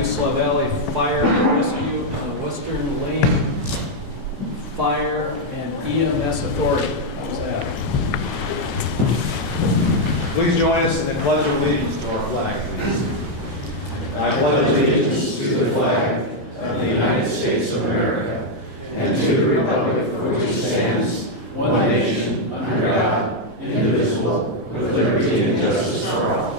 Siuslaw Valley Fire and Rescue and Western Lane Fire and EMS Authority. How's that? Please join us in the Pledge of Allegiance to our flag, please. I pledge allegiance to the flag of the United States of America and to the republic for which it stands, one nation, under God, indivisible, with liberty and justice for all.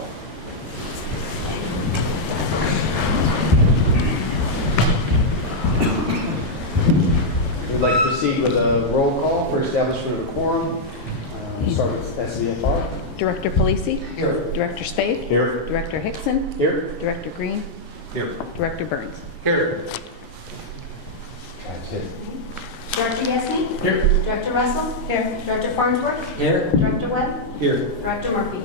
We'd like to proceed with a roll call for establishment of a quorum. Start with SVFR. Director Polisi? Here. Director Spade? Here. Director Hickson? Here. Director Green? Here. Director Burns? Here. That's it. Director Yesney? Here. Director Russell? Here. Director Farnsworth? Here. Director Webb? Here. Director Murphy?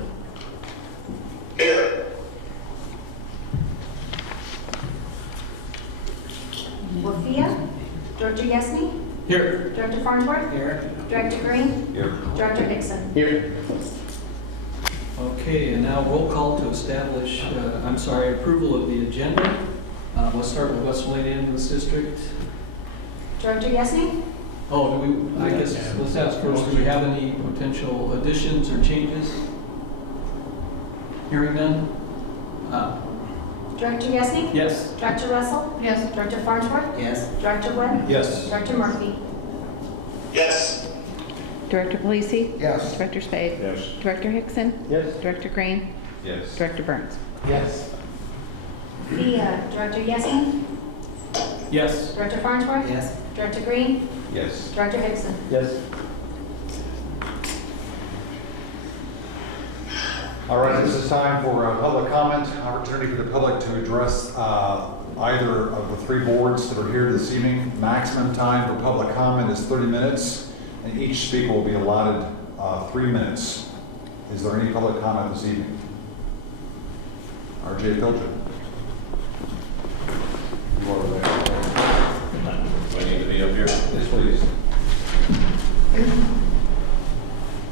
WLFEA? Director Yesney? Here. Director Farnsworth? Here. Director Green? Here. Director Hickson? Here. Okay, and now roll call to establish, approval of the agenda. Let's start with Western Lane Ambulance District. Director Yesney? Oh, do we, I guess, let's ask first, do we have any potential additions or changes? Hearing none? Director Yesney? Yes. Director Russell? Yes. Director Farnsworth? Yes. Director Webb? Yes. Director Murphy? Yes. Director Polisi? Yes. Director Spade? Yes. Director Hickson? Yes. Director Green? Yes. Director Burns? Yes. Director Yesney? Yes. Director Farnsworth? Yes. Director Green? Yes. Director Hickson? Yes. All right, this is time for public comment, opportunity for the public to address either of the three boards that are here this evening. Maximum time for public comment is 30 minutes, and each speaker will be allotted 3 minutes. Is there any public comment this evening? R.J. Pilcher. You are there. Do I need to be up here? Yes, please.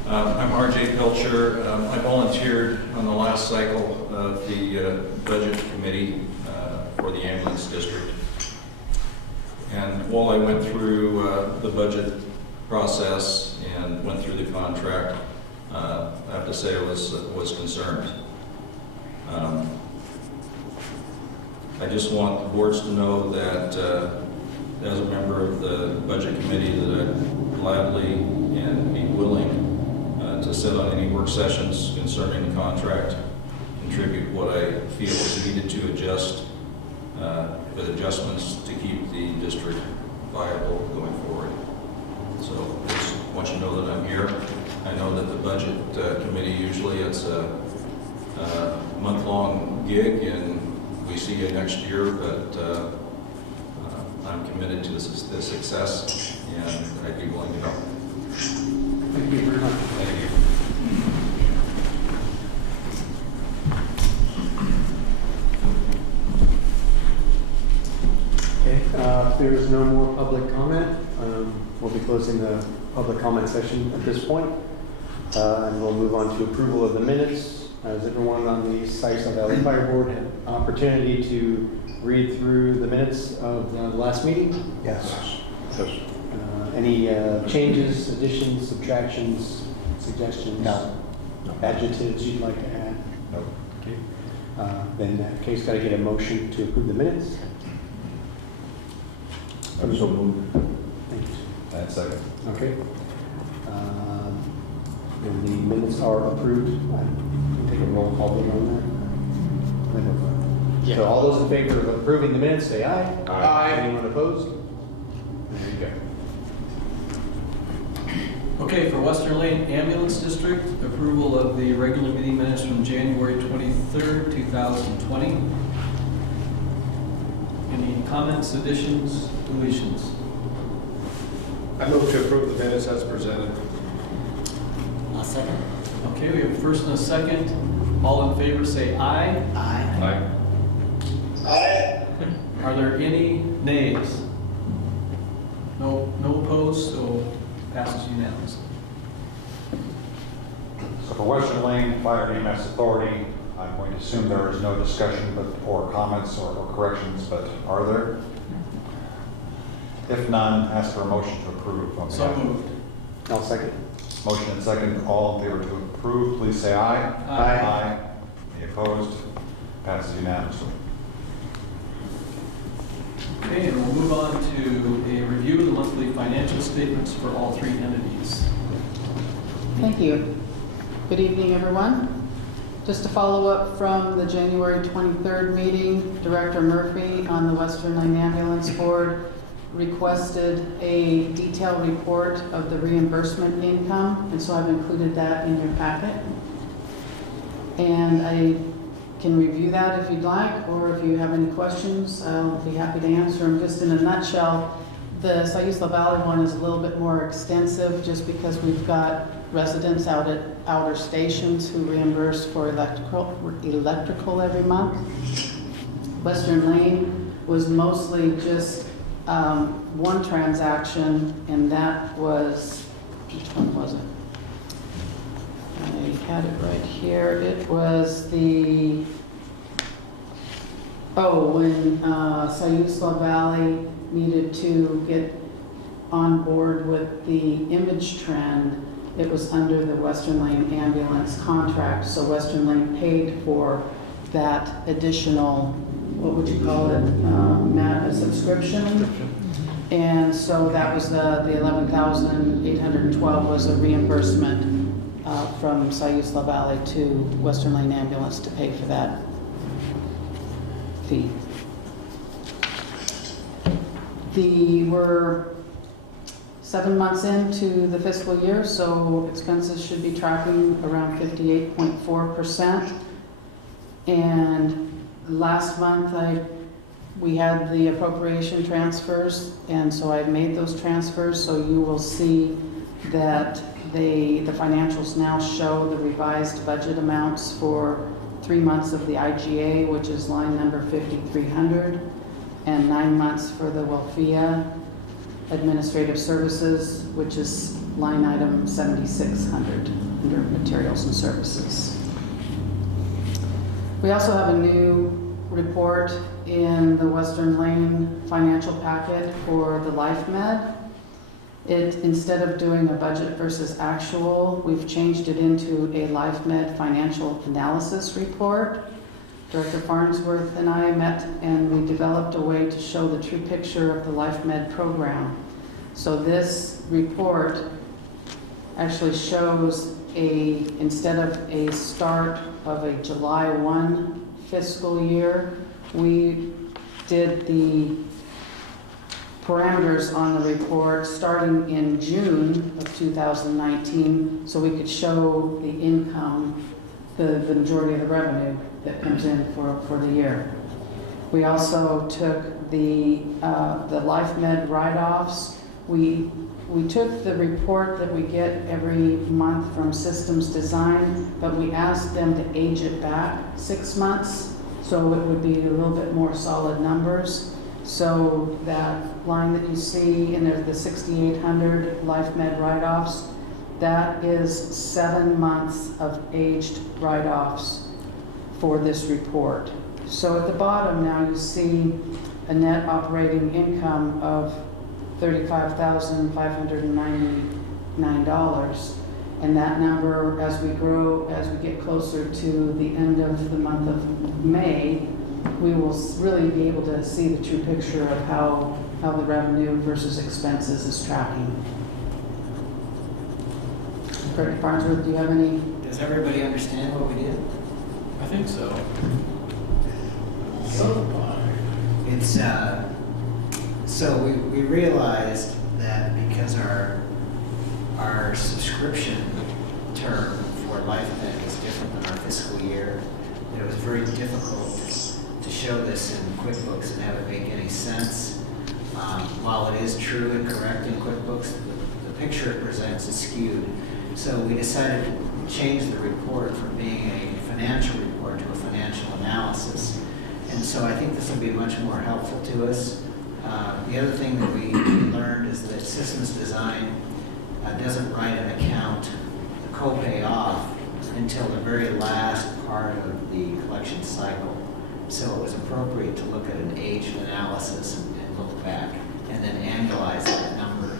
I'm R.J. Pilcher. I volunteered on the last cycle of the Budget Committee for the Ambulance District. And while I went through the budget process and went through the contract, I have to say I was concerned. I just want the boards to know that as a member of the Budget Committee that I'd gladly and be willing to sit on any work sessions concerning the contract, contribute what I feel is needed to adjust, with adjustments to keep the district viable going forward. So just want you to know that I'm here. I know that the Budget Committee, usually it's a month-long gig and we see you next year, but I'm committed to the success and I'd be willing to help. Thank you very much. Thank you. Okay, if there is no more public comment, we'll be closing the public comment session at this point. And we'll move on to approval of the minutes. Has everyone on the Siuslaw Valley Fire Board had opportunity to read through the minutes of the last meeting? Yes. Any changes, additions, subtractions, suggestions? No. Adjectives you'd like to add? No. Okay. Then in that case, got to get a motion to approve the minutes. I'm so moved. Thank you. And second. Okay. And the minutes are approved. We'll take a roll call vote on that. Then we're fine. Yeah. So all those in favor of approving the minutes, say aye. Aye. Anyone opposed? There you go. Okay, for Western Lane Ambulance District, approval of the regular meeting minutes from January 23rd, 2020. Any comments, additions, deletions? I move to approve the minutes as presented. I'll second. Okay, we have a first and a second. All in favor say aye. Aye. Aye. Are there any nays? No opposed, so passes unanimously. So for Western Lane Fire and EMS Authority, I'm going to assume there is no discussion or comments or corrections, but are there? If none, ask for a motion to approve. On So behalf- moved. I'll second. Motion and second. All in favor to approve, please say aye. Aye. Any opposed? Passes unanimously. Okay, and we'll move on to a review of the monthly financial statements for all three entities. Thank you. Good evening, everyone. Just to follow up from the January 23rd meeting, Director Murphy on the Western Lane Ambulance Board requested a detailed report of the reimbursement income, and so I've included that in your packet. And I can review that if you'd like, or if you have any questions, I'll be happy to answer them. Just in a nutshell, the Sayusla Valley one is a little bit more extensive just because we've got residents out at outer stations who reimburse for electrical every month. Western Lane was mostly just one transaction, and that was, which one was it? I had it right here. It was when Sayusla Valley needed to get on board with the image trend. It was under the Western Lane ambulance contract, so Western Lane paid for that additional, what would you call it, Matt, a subscription? And so that was the 11,812 was a reimbursement from Sayusla Valley to Western Lane Ambulance to pay for that fee. We're 7 months into the fiscal year, so expenses should be tracking around 58.4%. And last month we had the appropriation transfers, and so I made those transfers, so you will see that the financials now show the revised budget amounts for 3 months of the IGA, which is line number 5300, and 9 months for the WLFEA Administrative Services, which is line item 7600 under Materials and Services. We also have a new report in the Western Lane financial packet for the LifeMed. Instead of doing a budget versus actual, we've changed it into a LifeMed financial analysis report. Director Farnsworth and I met and we developed a way to show the true picture of the LifeMed program. So this report actually shows instead of a start of a July 1 fiscal year, we did the parameters on the report starting in June of 2019, so we could show the income, the majority of the revenue that comes in for the year. We also took the LifeMed write-offs. We took the report that we get every month from Systems Design, but we asked them to age it back 6 months, so it would be a little bit more solid numbers. So that line that you see in there, the 6,800 LifeMed write-offs, that is 7 months of aged write-offs for this report. So at the bottom now you see a net operating income of $35,599. And that number, as we grow, as we get closer to the end of the month of May, we will really be able to see the true picture of how the revenue versus expenses is tracking. Director Farnsworth, do you have any? Does everybody understand what we did? I think so. It's, so we realized that because our subscription term for LifeMed is different than our fiscal year, that it was very difficult to show this in QuickBooks and have it make any sense. While it is true and correct in QuickBooks, the picture it presents is skewed. So we decided to change the report from being a financial report to a financial analysis. And so I think this will be much more helpful to us. The other thing that we learned is that Systems Design doesn't write an account, the copay off, until the very last part of the collection cycle. So it was appropriate to look at an age analysis and look back and then annualize that number.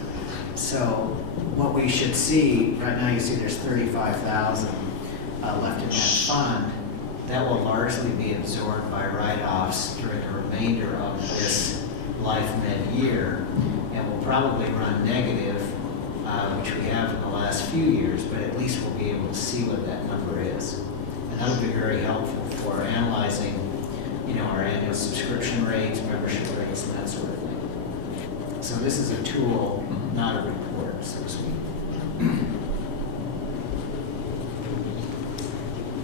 So what we should see, right now you see there's 35,000 left in that fund. That will largely be absorbed by write-offs during the remainder of this life med year, and will probably run negative, which we have in the last few years, but at least we'll be able to see what that number is. And that'll be very helpful for analyzing, our annual subscription rates, membership rates, and that sort of thing. So this is a tool, not a report, so to speak.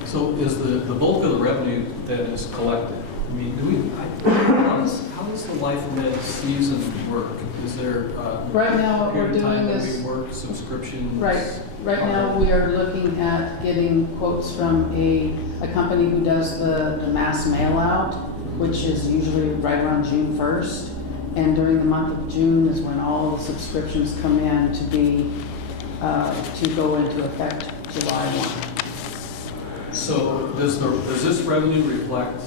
So is the bulk of the revenue that is collected? I mean, how does the life med season work? Is there Right now, what we're period of time doing that is, we work subscriptions? right now, we are looking at getting quotes from a company who does the mass mail out, which is usually right around June 1st. And during the month of June is when all the subscriptions come in to go into effect July 1. So does this revenue reflect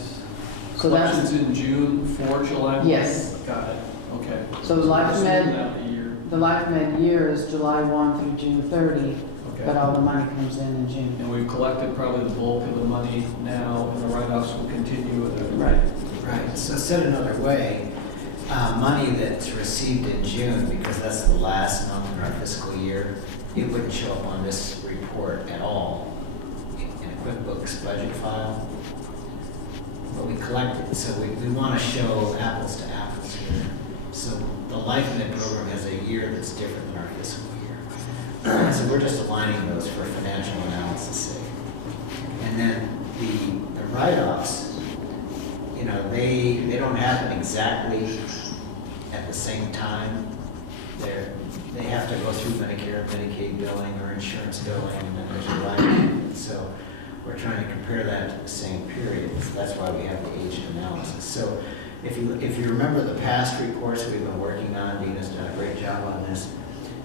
So that's- collections in June for July? Yes. Got it, okay. So the Life Assume Med, that the year, the Life Med year is July 1 through June 30, but okay. all the money comes in June. And we've collected probably the bulk of the money now, and the write-offs will continue at a Right. Right, so said another way, money that's received in June, because that's the last month in our fiscal year, it wouldn't show up on this report at all in a QuickBooks budget file. But we collected, so we want to show apples to apples here. So the LifeNet program has a year that's different than our fiscal year. So we're just aligning those for financial analysis sake. And then the write-offs, they don't happen exactly at the same time. They have to go through Medicare, Medicaid billing, or insurance billing, and then there's a write-off. So we're trying to compare that to the same period. So that's why we have the aged analysis. So if you remember the past reports we've been working on, Dina's done a great job on this.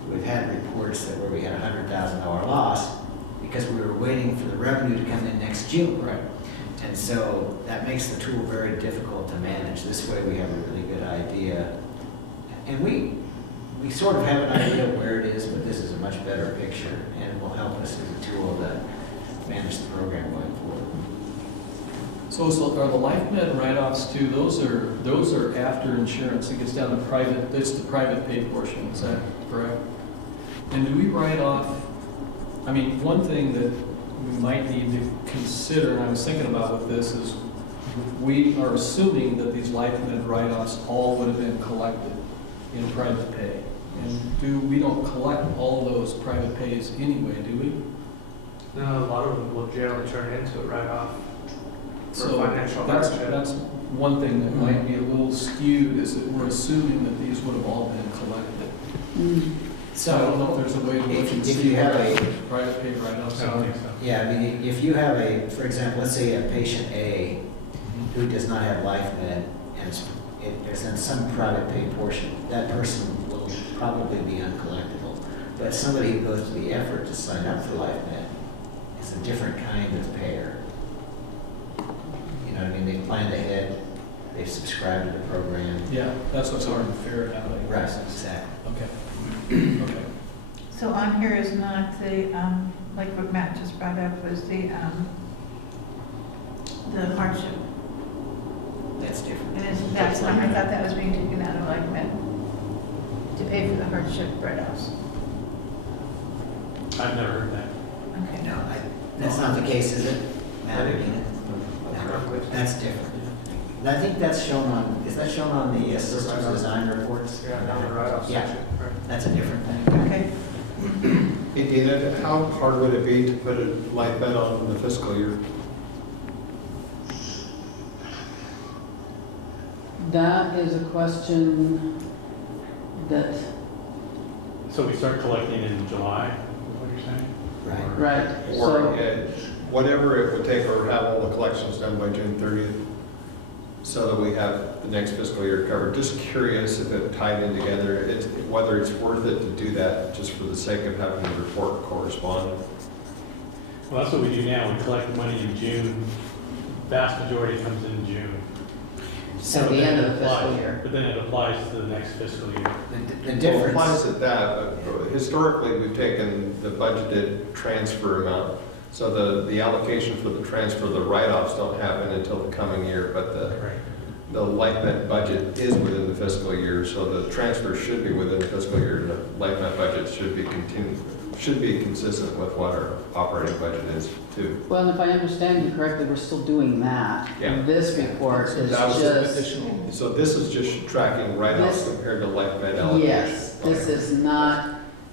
We've had reports where we had a $100,000 loss because we were waiting for the revenue to come in next June. Right. And so that makes the tool very difficult to manage. This way we have a really good idea. And we sort of have an idea of where it is, but this is a much better picture and will help us as a tool to manage the program going forward. So are the life med write-offs too, those are after insurance, it gets down to private, it's the private pay portion, is that correct? And do we write off, one thing that we might need to consider, and I was thinking about with this, is we are assuming that these life med write-offs all would have been collected in private pay. And we don't collect all those private pays anyway, do we? No, a lot of them will generally turn into a write-off for So financial that's hardship. one thing that might be a little skewed, is that we're assuming that these would have all been collected. So I don't know if there's a way to look and If see you have what a, private pay write-offs I don't are. think so. yeah, if you have for example, let's say a patient A who does not have life med and there's then some private pay portion, that person will probably be uncollectible. But somebody who goes to the effort to sign up for life med is a different kind of payer. You know what I mean? They've planned ahead, they've subscribed to the program. Yeah, that's what's hard to figure out. Right, exactly. Okay. Okay. So on here is not the, like what Matt just brought up, was the hardship. That's different. And that's not, I thought that was being taken out of like med to pay for the hardship write-offs. I've never heard that. Okay. No, that's not the case, is it? Matt, or Dina? No, that's different. And I think that's shown on, is that shown on the systems design reports? Yeah, not the write-off Yeah. section. Right. That's a different thing. Okay. Hey, Dina, how hard would it be to put a life med on in the fiscal year? That is a question that, So we start collecting in July, is what you're saying? Right. right, Or so, whatever it would take, or have all the collections done by June 30th, so that we have the next fiscal year covered. Just curious if it tied in together, whether it's worth it to do that just for the sake of having the report correspond. Well, that's what we do now. We collect the money in June. Vast majority comes in June. So the But end then of it the fiscal applies- year. But then it applies to the next fiscal year. The Well, difference. why is it that? Historically, we've taken the budgeted transfer amount, so the allocation for the transfer, the write-offs don't happen until the coming year, but the LifeNet budget is within the fiscal year, so the transfer should be within the fiscal year, and the LifeNet budget should be consistent with what our operating budget is too. Well, and if I understand you correctly, we're still doing that. Yeah. This report is That was just, Additional. So this is just tracking write-offs This- compared to LifeNet allocation. yes, this is not,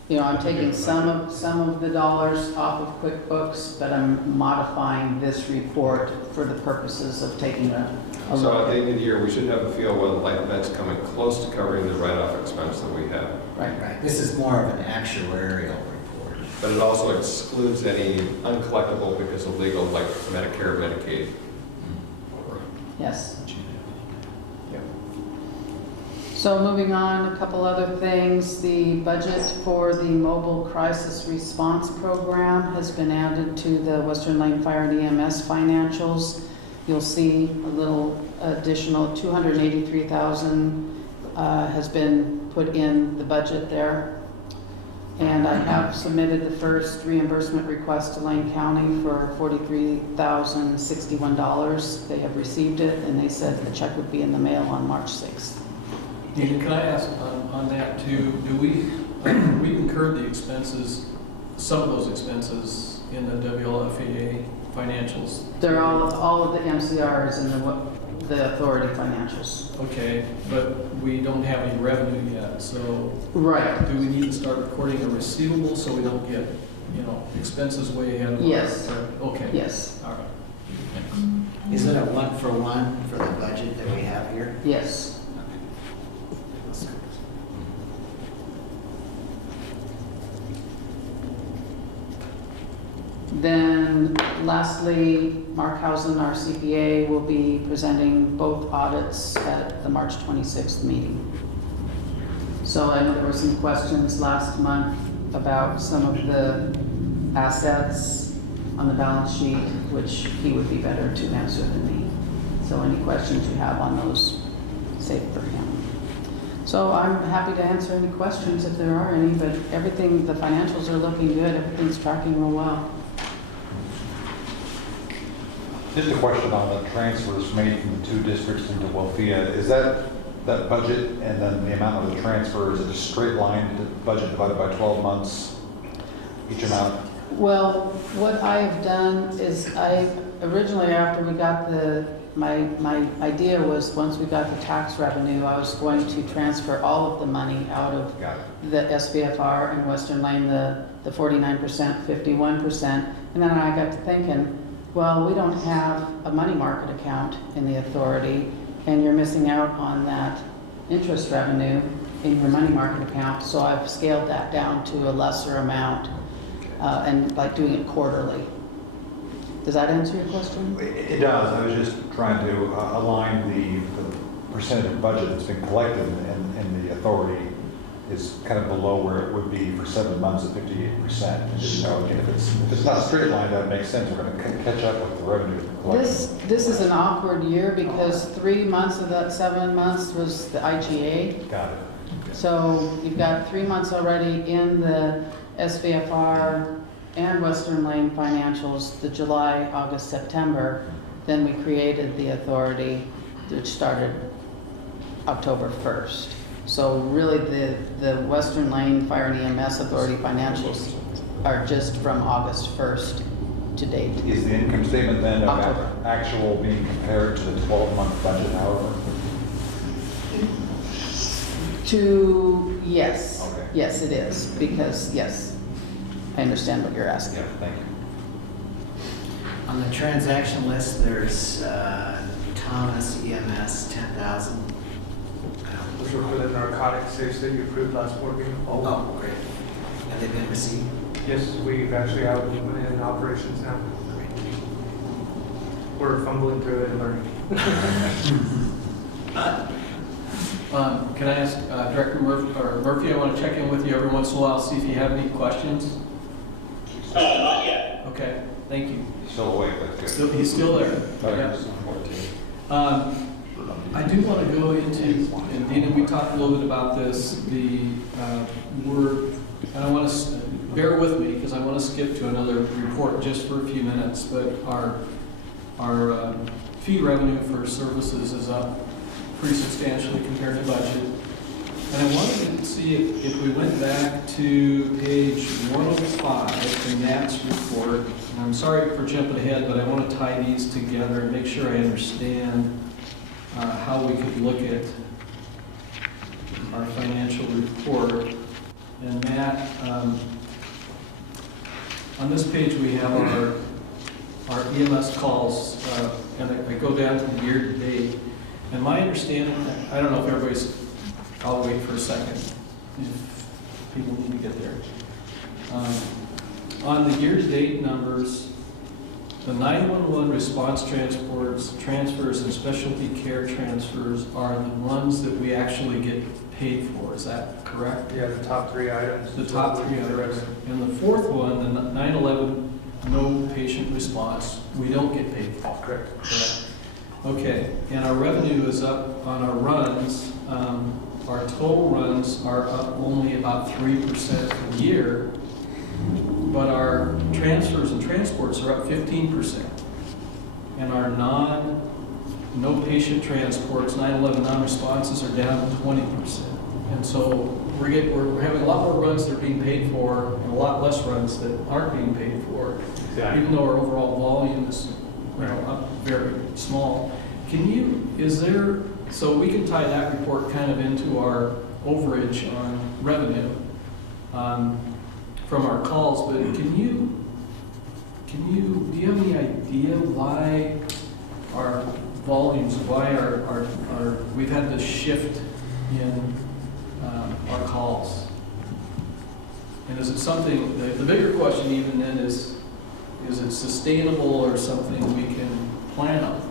you know, I'm taking some of the dollars off of QuickBooks, but I'm modifying this report for the purposes of taking a So look at the at. end of the year, we should have a feel whether LifeNet's coming close to covering the write-off expense that we have. Right. Right, this is more of an actuarial report. But it also excludes any uncollectible because of legal, like Medicare, Medicaid. Yes. So moving on, a couple other things. The budget for the mobile crisis response program has been added to the Western Lane Fire and EMS financials. You'll see a little additional 283,000 has been put in the budget there. And I have submitted the first reimbursement request to Lane County for $43,061. They have received it, and they said the check would be in the mail on March 6th. Dean, can I ask on that too, do we incurred the expenses, some of those expenses in the WLFEA financials? They're all of the MCRs and the authority financials. Okay, but we don't have any revenue yet, so Right. do we need to start recording a receivable so we don't get, expenses way ahead of our? Yes. Okay. Yes, All right. Is it a one-for-one for the budget that we have here? yes. Then lastly, Mark Hausen, our CPA, will be presenting both audits at the March 26th meeting. So I know there were some questions last month about some of the assets on the balance sheet, which he would be better to answer than me. So any questions you have on those, save for him. So I'm happy to answer any questions if there are any, but everything, the financials are looking good, everything's tracking real well. Just a question on the transfers made from the two districts into WLFEA. Is that budget and then the amount of the transfer, is it a straight line budget divided by 12 months, each amount? Well, what I have done is originally after we got my idea was once we got the tax revenue, I was going to transfer all of the money out of the SVFR and Western Lane, the 49%, 51%. And then I got to thinking, well, we don't have a money market account in the authority, and you're missing out on that interest revenue in your money market account. So I've scaled that down to a lesser amount and like doing it quarterly. Does that answer your question? It does. I was just trying to align the percentage of budget that's been collected in the authority is kind of below where it would be for 7 months at 58%. Again, if it's not a straight line, that makes sense. We're going to catch up with the revenue collection. This is an awkward year because 3 months of that 7 months was the IGA. Got it. So you've got 3 months already in the SVFR and Western Lane financials, the July, August, September. Then we created the authority, which started October 1st. So really the Western Lane Fire and EMS Authority financials are just from August 1st to date. Is the income statement then of October. actual being compared to the 12-month budget, however? Yes. Okay. Yes, it is, because, yes, I understand what you're asking. Yeah, thank you. On the transaction list, there's Thomas EMS, 10,000. Those were for the narcotics safes that you approved last board meeting. Oh, great. Have they been received? Yes, we've actually have them in operations now. We're fumbling through it and learning. Can I ask Director Murphy, I want to check in with you every once in a while, see if you have any questions. Not yet. Okay. thank you. Still awake, that's good. He's still there. Yeah. I do want to go into, and Dana, we talked a little bit about this, the word, and I want to, bear with me, because I want to skip to another report just for a few minutes, but our fee revenue for services is up pretty substantially compared to budget. And I wanted to see if we went back to page 105, the NATS report, and I'm sorry for jumping ahead, but I want to tie these together and make sure I understand how we could look at our financial report. And Matt, on this page we have our EMS calls, and I go down to the year to date. And my understanding, I don't know if everybody's, I'll wait for a second if people need to get there. On the year-to-date numbers, the 911 response transports, transfers, and specialty care transfers are the ones that we actually get paid for. Is that correct? Yeah, the top 3 items. The top 3 items. And the fourth one, the 911 no patient response, we don't get paid for. Correct. Okay, and our revenue is up on our runs. Our total runs are up only about 3% a year, but our transfers and transports are up 15%. And our no patient transports, 911 non-responses are down 20%. And so we're having a lot more runs that are being paid for and a lot less runs that aren't being paid for, even though our overall volume is up very small. So we can tie that report kind of into our overage on revenue from our calls, but do you have any idea why our volumes, why we've had this shift in our calls? And is it something, the bigger question even then is it sustainable or something we can plan on?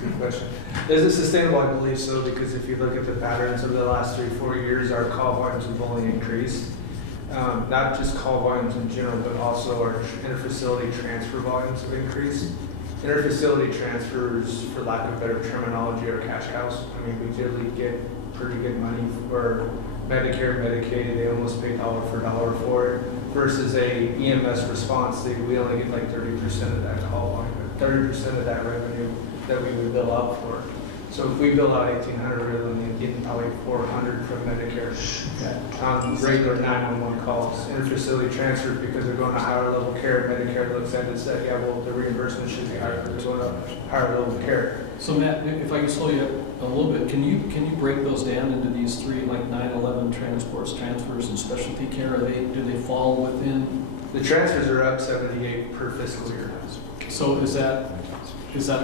Good question. Is it sustainable? I believe so, because if you look at the patterns of the last 3-4 years, our call volumes have only increased. Not just call volumes in general, but also our interfacility transfer volumes have increased. Interfacility transfers, for lack of better terminology, are cash cows. I mean, we generally get pretty good money for Medicare, Medicaid. They almost pay dollar for dollar for it. Versus a EMS response, we only get like 30% of that call volume, 30% of that revenue that we would bill out for. So if we bill out 1,800, we're only getting probably 400 from Medicare on regular 911 calls. Interfacility transfers, because they're going to higher level care, Medicare looks at it and says, yeah, well, the reimbursement should be higher because they're going to higher level care. So Matt, if I can slow you up a little bit, can you break those down into these 3, like 911 transports, transfers, and specialty care? Do they fall within? The transfers are up 78 per fiscal year. So is that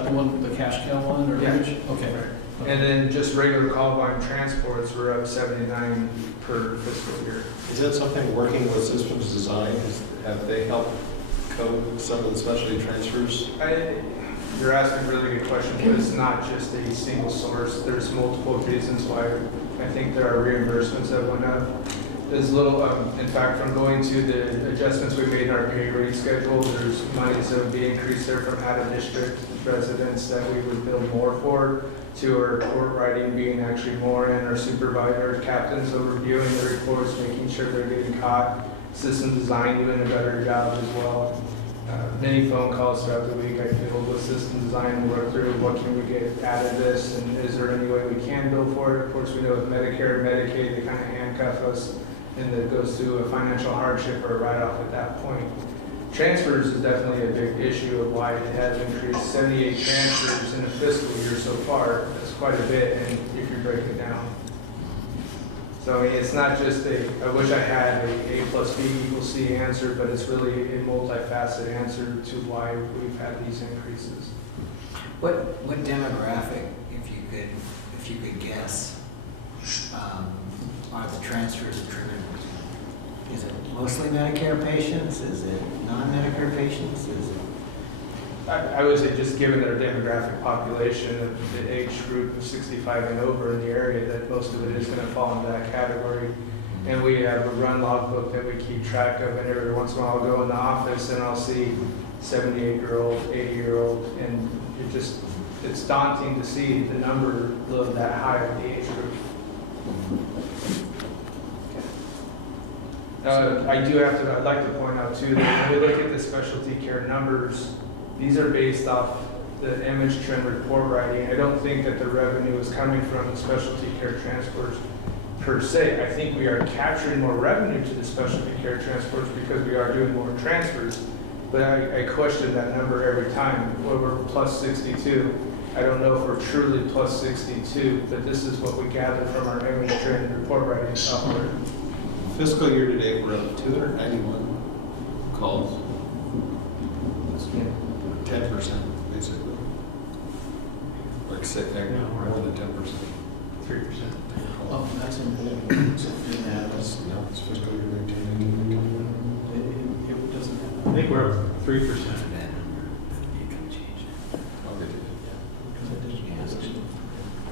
the one, the cash cow one, or Yeah. which? Okay. Right. And then just regular call volume transports were up 79 per fiscal year. Is that something working with systems design? Have they helped code some of the specialty transfers? You're asking a really good question, but it's not just a single source. There's multiple reasons why I think there are reimbursements that went up. There's in fact, from going to the adjustments we made in our pay rate schedule, there's monies that would be increased there from out-of-district residents that we would bill more for, to our report writing being actually more, and our supervisor captains are reviewing the reports, making sure they're getting caught, system design doing a better job as well. Many phone calls throughout the week I field with system design and work through what can we get out of this, and is there any way we can bill for it. Of course, we know with Medicare and Medicaid, they kind of handcuff us, and it goes through a financial hardship or a write-off at that point. Transfers is definitely a big issue of why it has increased. 78 transfers in a fiscal year so far. That's quite a bit, and if you break it down. So I mean, it's not just I wish I had A plus B equals C answer, but it's really a multifaceted answer to why we've had these increases. What demographic, if you could guess, are the transfers attributed to? Is it mostly Medicare patients? Is it non-Medicare patients? Is it? I would say, just given their demographic population of the age group of 65 and over in the area, that most of it is going to fall into that category. And we have a run logbook that we keep track of, and every once in a while I'll go in the office and I'll see 78-year-old, 80-year-old, and it's daunting to see the number of that high of the age group. I'd like to point out too, that when we look at the specialty care numbers, these are based off the image trend report writing. I don't think that the revenue is coming from the specialty care transfers per se. I think we are capturing more revenue to the specialty care transfers because we are doing more transfers. But I question that number every time. Well, we're plus 62. I don't know if we're truly plus 62, but this is what we gather from our image trend report writing software. Fiscal year to date, we're up 291 calls. That's 10%, basically. Like more than 10%. 3%. Oh, that's in bold. Yeah, that's fiscal year 19. It doesn't have. I think we're up 3%.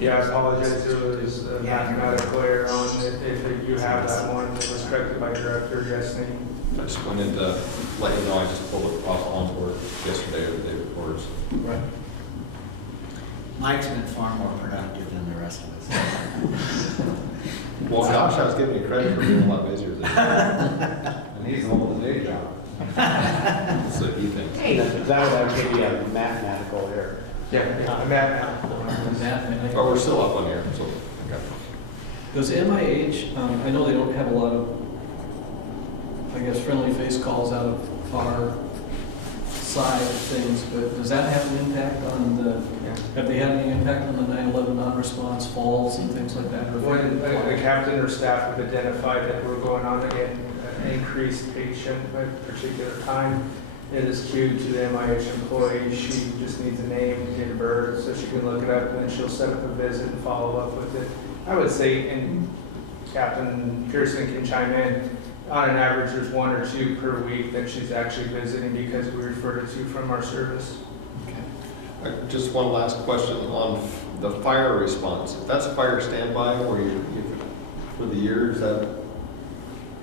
Yeah, I apologize, there was a mathematical error on it. If you have that one, it was corrected by Director Yesney. I just wanted to let you know, I just pulled it off on board yesterday or the day before. Right. Mike's been far more productive than the rest of us. Well, gosh, I was giving you credit for being a lot busier than you. And he's the one with the day job. So he thinks. That would actually be a mathematical error. Yeah, I'm at now. But we're still up on here, so. Okay. Does MIH, I know they don't have a lot of, I guess, friendly face calls out of our side of things, but does that have an impact on have they had any impact on the 9/11 non-response falls and things like that? When the captain or staff have identified that we're going on an increased patient at a particular time, it is queued to the MIH employee. She just needs a name, date of birth, so she can look it up, and then she'll set up a visit and follow up with it. I would say, and Captain Pearson can chime in, on an average, there's 1 or 2 per week that she's actually visiting because we refer to from our service. Just one last question on the fire response. If that's fire standby, or you for the year, is that,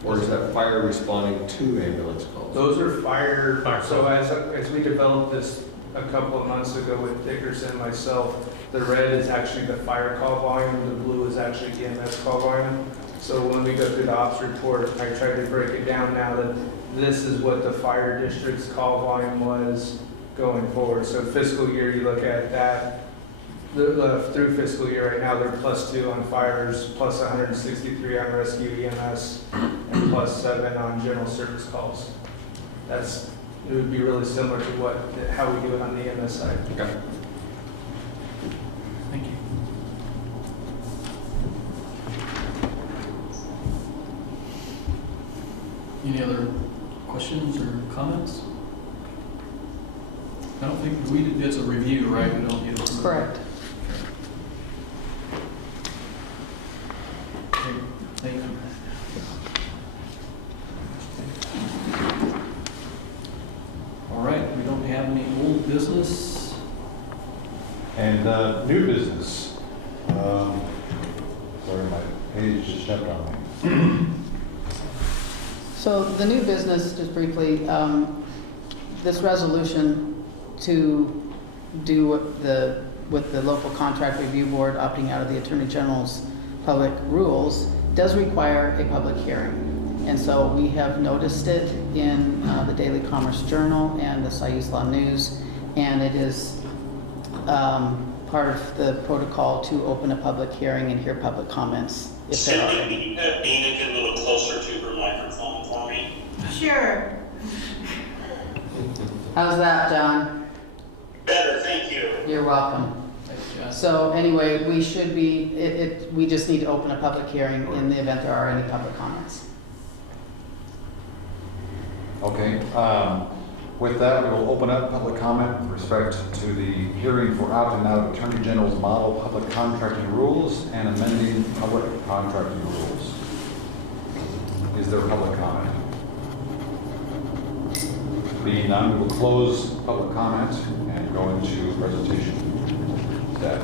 or is that fire responding to ambulance calls? Those are fire. So as we developed this a couple of months ago with Dickerson and myself, the red is actually the fire call volume, the blue is actually EMS call volume. So when we go through the ops report, I try to break it down now that this is what the fire district's call volume was going forward. So fiscal year, you look at that, through fiscal year right now, they're +2 on fires, plus 163 on rescue EMS, and +7 on general service calls. It would be really similar to how we do it on the EMS side. Okay. Thank you. Any other questions or comments? I don't think it's a review, right? We don't need a Correct. Okay, thank you. All right, we don't have any old business. And new business. Sorry, my page just jumped on me. So the new business, just briefly, this resolution to do with the local contract review board opting out of the Attorney General's public rules does require a public hearing. And so we have noticed it in the Daily Commerce Journal and the Sayus Law News, and it is part of the protocol to open a public hearing and hear public comments if there are any. Can you have Dina get a little closer to her microphone for me? Sure. How's that, John? Better, thank you. You're welcome. Thanks, John. So anyway, we should be, we just need to open a public hearing in the event there are any public comments. Okay, with that, we will open up public comment with respect to the hearing for out and out of Attorney General's model public contracting rules and amending public contracting rules. Is there public comment? Being none, we will close public comment and go into presentation. Staff.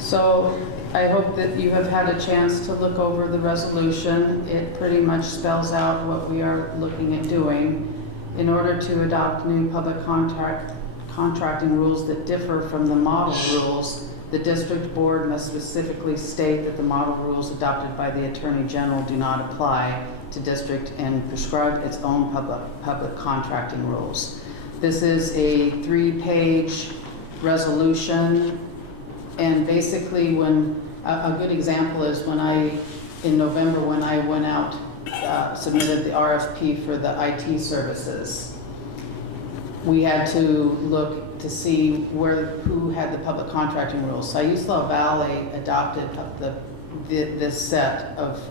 So I hope that you have had a chance to look over the resolution. It pretty much spells out what we are looking at doing. In order to adopt new public contracting rules that differ from the model rules, the district board must specifically state that the model rules adopted by the Attorney General do not apply to district and prescribe its own public contracting rules. This is a 3-page resolution, and basically when, a good example is in November when I went out, submitted the RFP for the IT services, we had to look to see who had the public contracting rules. So Islao Valley adopted this set of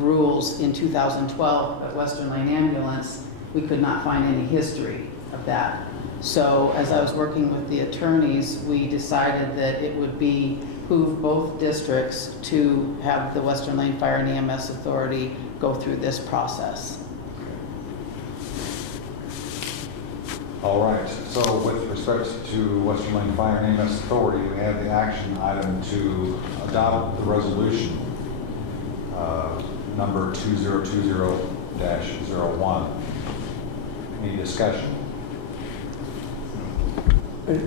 rules in 2012, but Western Lane Ambulance, we could not find any history of that. So as I was working with the attorneys, we decided that it would behoove both districts to have the Western Lane Fire and EMS Authority go through this process. All right, so with respect to Western Lane Fire and EMS Authority, we have the action item to adopt the resolution number 2020-01. Any discussion?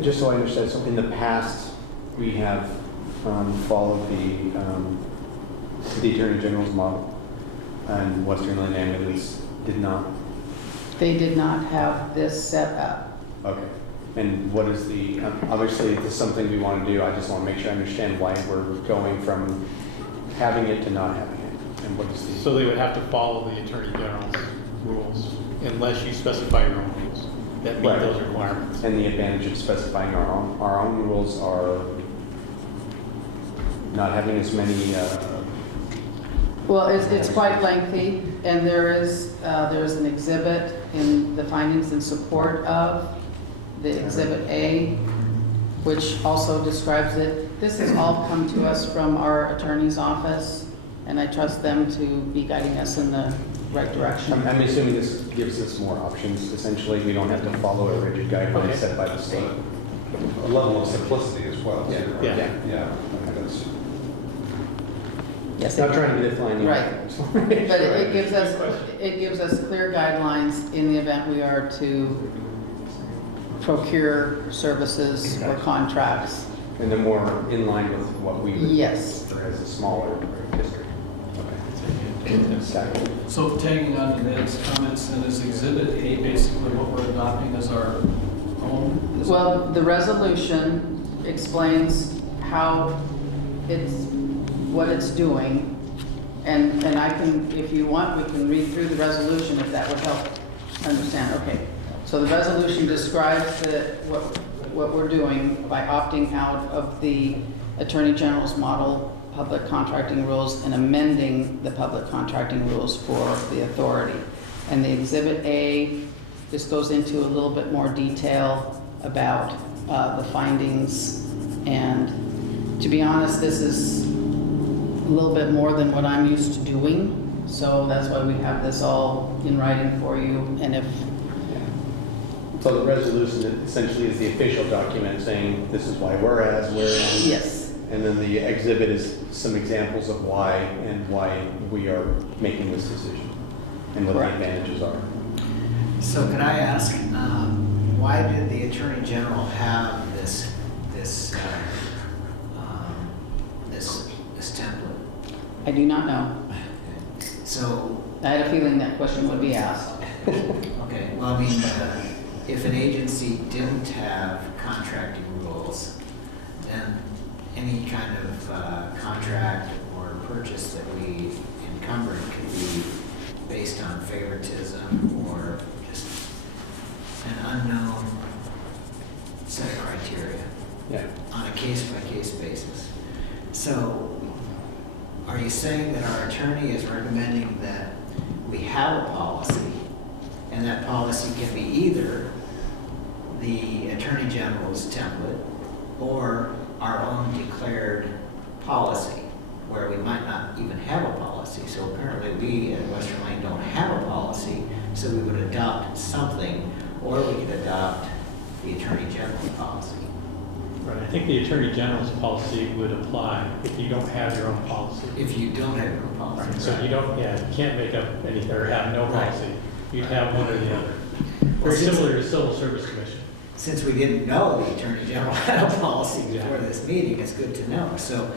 Just so I understand, so in the past, we have followed the Attorney General's model, and Western Lane Ambulance did not. They did not have this set up. Okay. And what is obviously this is something we want to do. I just want to make sure I understand why we're going from having it to not having it. And what is So they would have to follow the Attorney General's rules unless you specify your own rules that meet those requirements. And the advantage of specifying our own rules are not having as many. Well, it's quite lengthy, and there's an exhibit in the findings in support of the Exhibit A, which also describes it. This has all come to us from our attorney's office, and I trust them to be guiding us in the right direction. I'm assuming this gives us more options. Essentially, we don't have to follow a rigid guideline set by the state. A level of simplicity as well. Yeah. Too, right? Yeah. Yeah. Okay, that's. Yes, Not trying to define the right. But it gives us clear guidelines in the event we are to procure services or contracts. And then more in line with what we would Yes. as a smaller district. Okay. So tagging on to Ned's comments, and is Exhibit A basically what we're adopting as our own? Well, the resolution explains what it's doing, and I can, if you want, we can read through the resolution if that would help understand. Okay, so the resolution describes what we're doing by opting out of the Attorney General's model public contracting rules and amending the public contracting rules for the authority. And the Exhibit A just goes into a little bit more detail about the findings, and to be honest, this is a little bit more than what I'm used to doing, so that's why we have this all in writing for you. And if So the resolution essentially is the official document saying this is why whereas. yes, And then the exhibit is some examples of why and why we are making this decision and what Correct. the advantages are. So could I ask, why did the Attorney General have this template? I do not know. So, I had a feeling that question would be asked. okay, well, I mean, if an agency didn't have contracting rules, then any kind of contract or purchase that we encumbered could be based on favoritism or just an unknown set of criteria Yeah. on a case-by-case basis. So, are you saying that our attorney is recommending that we have a policy, and that policy can be either the Attorney General's template or our own declared policy, where we might not even have a policy? So apparently we at Western Lane don't have a policy, so we would adopt something, or we could adopt the Attorney General's policy. Right, I think the Attorney General's policy would apply if you don't have your own policy. If you don't have your own policy. Right, so you don't, yeah, you can't make up anything or have no Right. policy. You'd have one or the other. Well, Very since- similar to Civil Service Commission. Since we didn't know the Attorney General had a policy before Yeah. this meeting, it's good to know. So,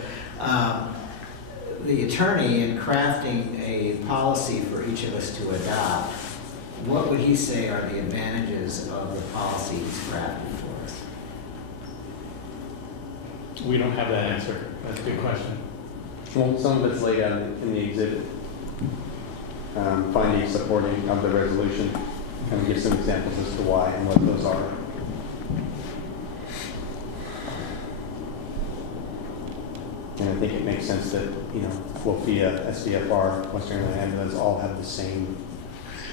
the attorney, in crafting a policy for each of us to adopt, what would he say are the advantages of the policy he's crafted for us? We don't have that answer. That's a good question. Well, some of it's laid out in the exhibit. Findings supporting of the resolution, kind of give some examples as to why and what those are. And I think it makes sense that, WLFEA, SBFR, Western Illinois Ambulance all have the same.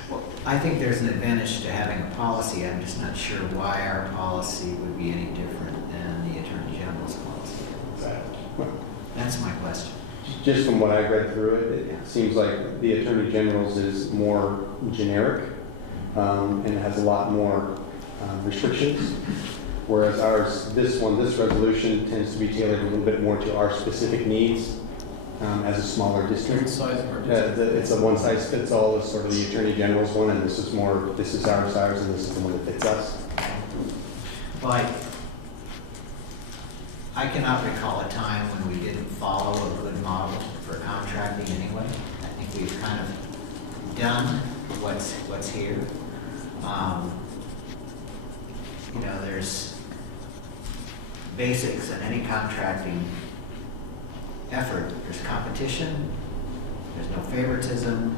Well, I think there's an advantage to having a policy. I'm just not sure why our policy would be any different than the Attorney General's policy. That's my question. Just from what I read through it, it seems like the Attorney General's is more generic, and it has a lot more restrictions. Whereas ours, this resolution tends to be tailored a little bit more to our specific needs as a smaller district. Size of our district. It's a one-size-fits-all is sort of the Attorney General's one, and this is ours, and this is the one that fits us. Well, I cannot recall a time when we didn't follow a good model for contracting anyway. I think we've kind of done what's here. There's basics in any contracting effort. There's competition, there's no favoritism,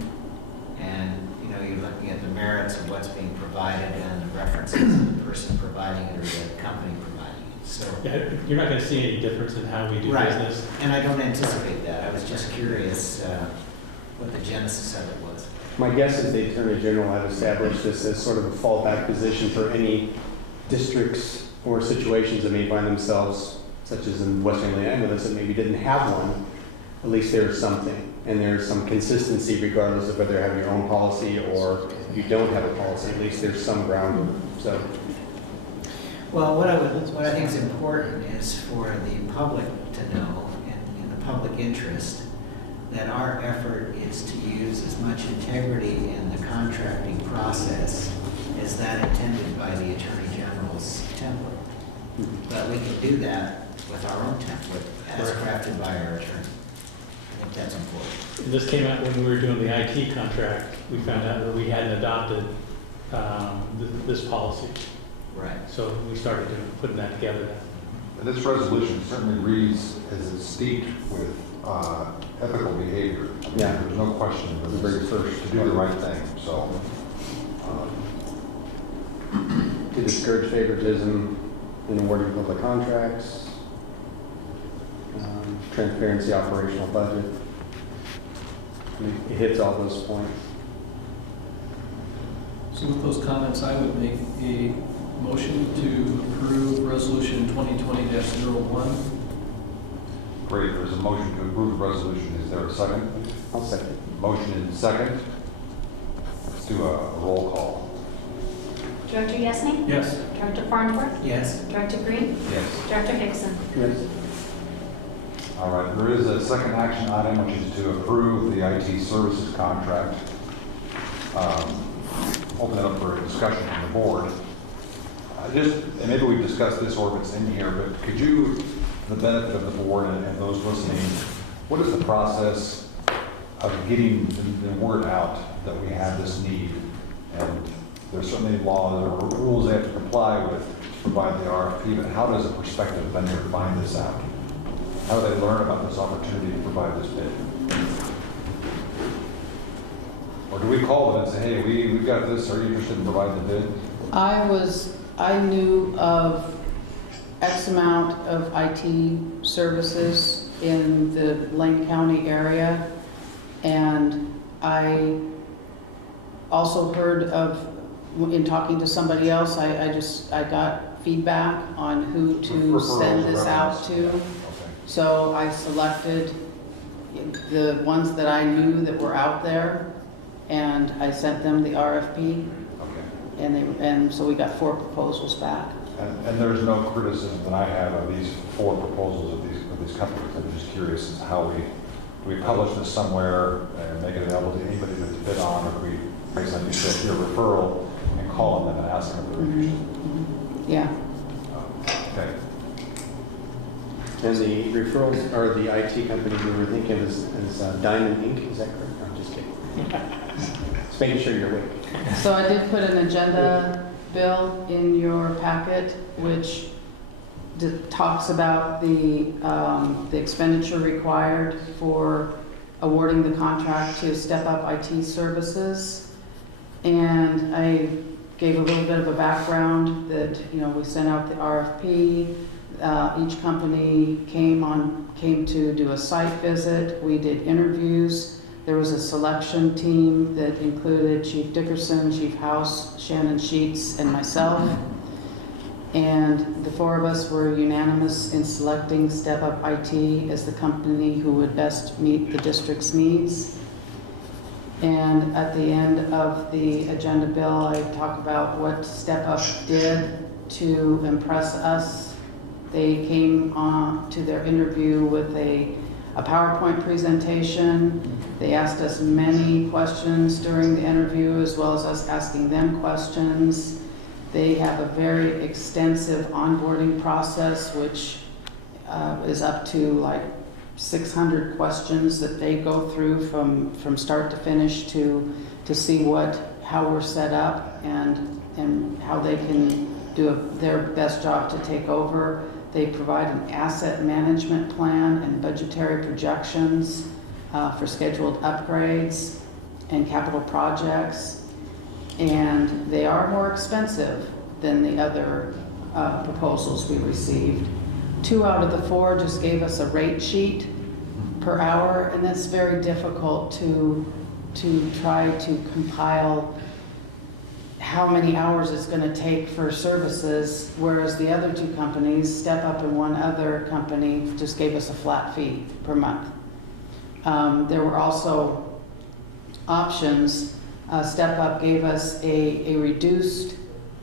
and you're looking at the merits of what's being provided and the references of the person providing it or the company providing it. So Yeah, you're not going to see any difference in how we do right, business. and I don't anticipate that. I was just curious what the genesis of it was. My guess is the Attorney General had established this as sort of a fallback position for any districts or situations that may find themselves, such as in Western Illinois Ambulance, that maybe didn't have one. At least there's something, and there's some consistency regardless of whether you have your own policy or you don't have a policy. At least there's some ground. So, Well, what I think is important is for the public to know, in the public interest, that our effort is to use as much integrity in the contracting process as that intended by the Attorney General's template. But we can do that with our own template as crafted by our attorney. I think that's important. And this came out when we were doing the IT contract. We found out that we hadn't adopted this policy. Right. So we started putting that together. And this resolution certainly reads as it's steeped with ethical behavior. Yeah. There's no question that Very it's first. to do the right thing, so. to discourage favoritism in awarding public contracts, transparency, operational budget. I mean, it hits all those points. So with those comments, I would make a motion to approve resolution 2020-01. Great, there's a motion to approve the resolution. Is there a second? I'll second. Motion and second. Let's do a roll call. Director Yasny? Yes. Director Farnsworth? Yes. Director Green? Yes. Director Hickson? Yes. All right, there is a second action item, which is to approve the IT services contract. Open it up for a discussion from the board. And maybe we've discussed this or if it's in here, but could you, for the benefit of the board and those listening, what is the process of getting the word out that we have this need? And there's certainly laws or rules they have to comply with to provide the RFP, but how does a prospective vendor find this out? How do they learn about this opportunity to provide this bid? Or do we call them and say, hey, we've got this, are you interested in providing the bid? I knew of X amount of IT services in the Lane County area, and I also heard of, in talking to somebody else, I got feedback on who to send this out to. Okay. So I selected the ones that I knew that were out there, and I sent them the RFP, Okay. and so we got 4 proposals back. And there's no criticism that I have of these 4 proposals of these companies. I'm just curious as to how we publish this somewhere and make it available to anybody to bid on, or we, based on you said, your referral and call on them and ask them if they're interested. Yeah. Okay. And the referrals, or the IT company we were thinking is Diamond Inc., is that correct? I'm just kidding. Just making sure you're awake. So I did put an agenda bill in your packet, which talks about the expenditure required for awarding the contract to Step Up IT Services. And I gave a little bit of a background that, we sent out the RFP. Each company came to do a site visit. We did interviews. There was a selection team that included Chief Dickerson, Chief House, Shannon Sheets, and myself. And the 4 of us were unanimous in selecting Step Up IT as the company who would best meet the district's needs. And at the end of the agenda bill, I talk about what Step Up did to impress us. They came on to their interview with a PowerPoint presentation. They asked us many questions during the interview, as well as us asking them questions. They have a very extensive onboarding process, which is up to like 600 questions that they go through from start to finish to see how we're set up and how they can do their best job to take over. They provide an asset management plan and budgetary projections for scheduled upgrades and capital projects. And they are more expensive than the other proposals we received. 2 out of the 4 just gave us a rate sheet per hour, and it's very difficult to try to compile how many hours it's going to take for services, whereas the other 2 companies, Step Up and one other company, just gave us a flat fee per month. There were also options. Step Up gave us a reduced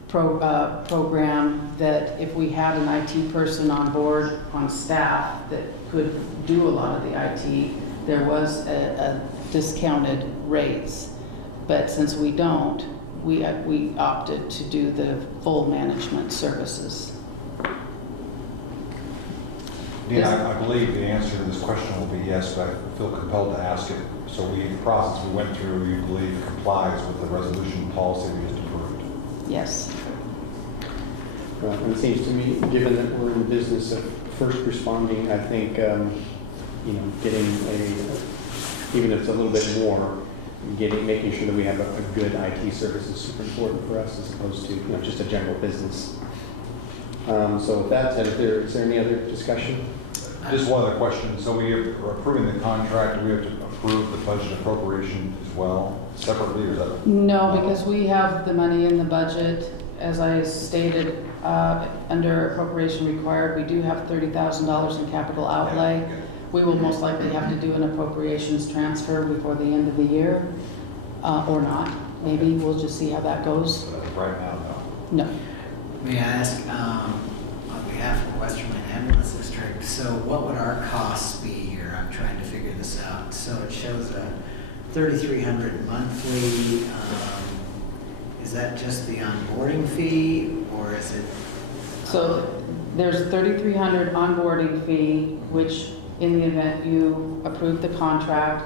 program that if we had an IT person on board on staff that could do a lot of the IT, there was a discounted rates. But since we don't, we opted to do the full management services. Dean, I believe the answer to this question will be yes, but I feel compelled to ask it. So the process we went through, you believe, complies with the resolution policy we just approved? Yes. Well, and it seems to me, given that we're in the business of first responding, I think, getting even if it's a little bit more, making sure that we have a good IT service is super important for us as opposed to, just a general business. So with that said, is there any other discussion? Just one other question. So we are approving the contract. Do we have to approve the budget appropriation as well, separately, or is that? No, because we have the money in the budget. As I stated, under appropriation required, we do have $30,000 in capital outlay. Okay. We will most likely have to do an appropriations transfer before the end of the year, or not. Maybe we'll just see how that goes. Right now, no. No. May I ask, on behalf of Western Maine Ambulance District, so what would our costs be here? I'm trying to figure this out. So it shows a $3,300 monthly. Is that just the onboarding fee, or is it? So there's a $3,300 onboarding fee, which in the event you approve the contract,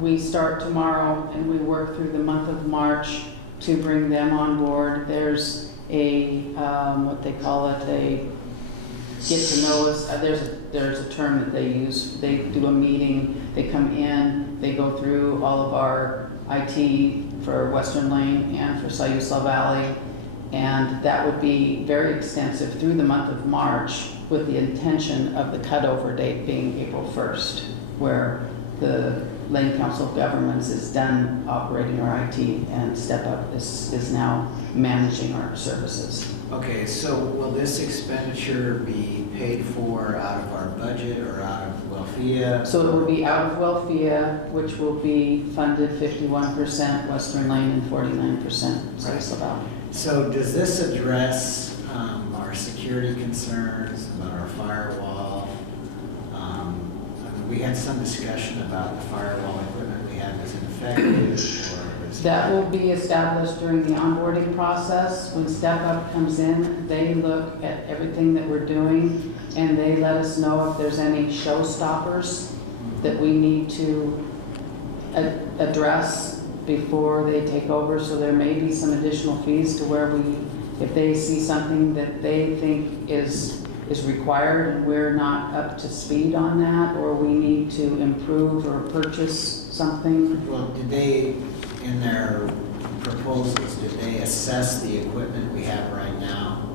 we start tomorrow and we work through the month of March to bring them on board. There's a, what they call it, a get to know us. There's a term that they use. They do a meeting, they come in, they go through all of our IT for Western Lane and for Sayusla Valley. And that would be very extensive through the month of March, with the intention of the cutover date being April 1st, where the Lane Council of Governments is done operating our IT and Step Up is now managing our services. Okay, so will this expenditure be paid for out of our budget or out of WLFEA? So it will be out of WLFEA, which will be funded 51% Western Lane and 49% Sayusla Valley. So does this address our security concerns, about our firewall. I mean, we had some discussion about the firewall equipment we had was ineffective, or was. That will be established during the onboarding process. When Step Up comes in, they look at everything that we're doing, and they let us know if there's any showstoppers that we need to address before they take over. So there may be some additional fees to where if they see something that they think is required and we're not up to speed on that, or we need to improve or purchase something. Well, did they, in their proposals, did they assess the equipment we have right now?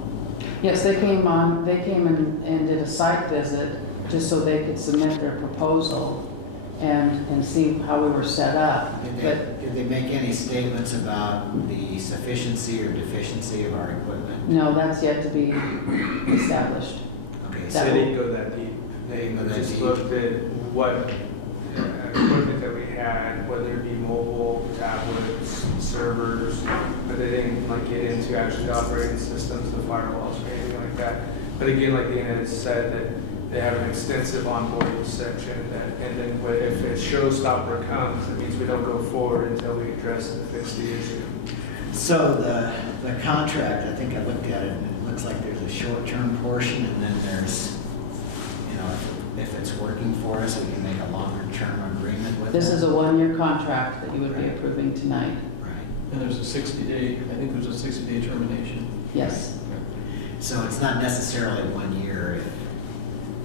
Yes, they came and did a site visit just so they could submit their proposal and see how we were set up. Did they make any statements about the sufficiency or deficiency of our equipment? No, that's yet to be established. Okay, So so they didn't go that deep. They Go that just deep. looked at what equipment that we had, whether it be mobile, tablets, servers, but they didn't like get into actually the operating systems, the firewalls or anything like that. But again, like Dana had said, that they have an extensive onboarding section that, and then if a showstopper comes, it means we don't go forward until we address and fix the issue. So the contract, I think I looked at it, and it looks like there's a short-term portion, and then there's, you know, if it's working for us, we can make a longer-term agreement with them. This is a one-year contract that you would be approving tonight. Right. And there's a 60-day, I think there's a 60-day termination. Yes. So it's not necessarily 1 year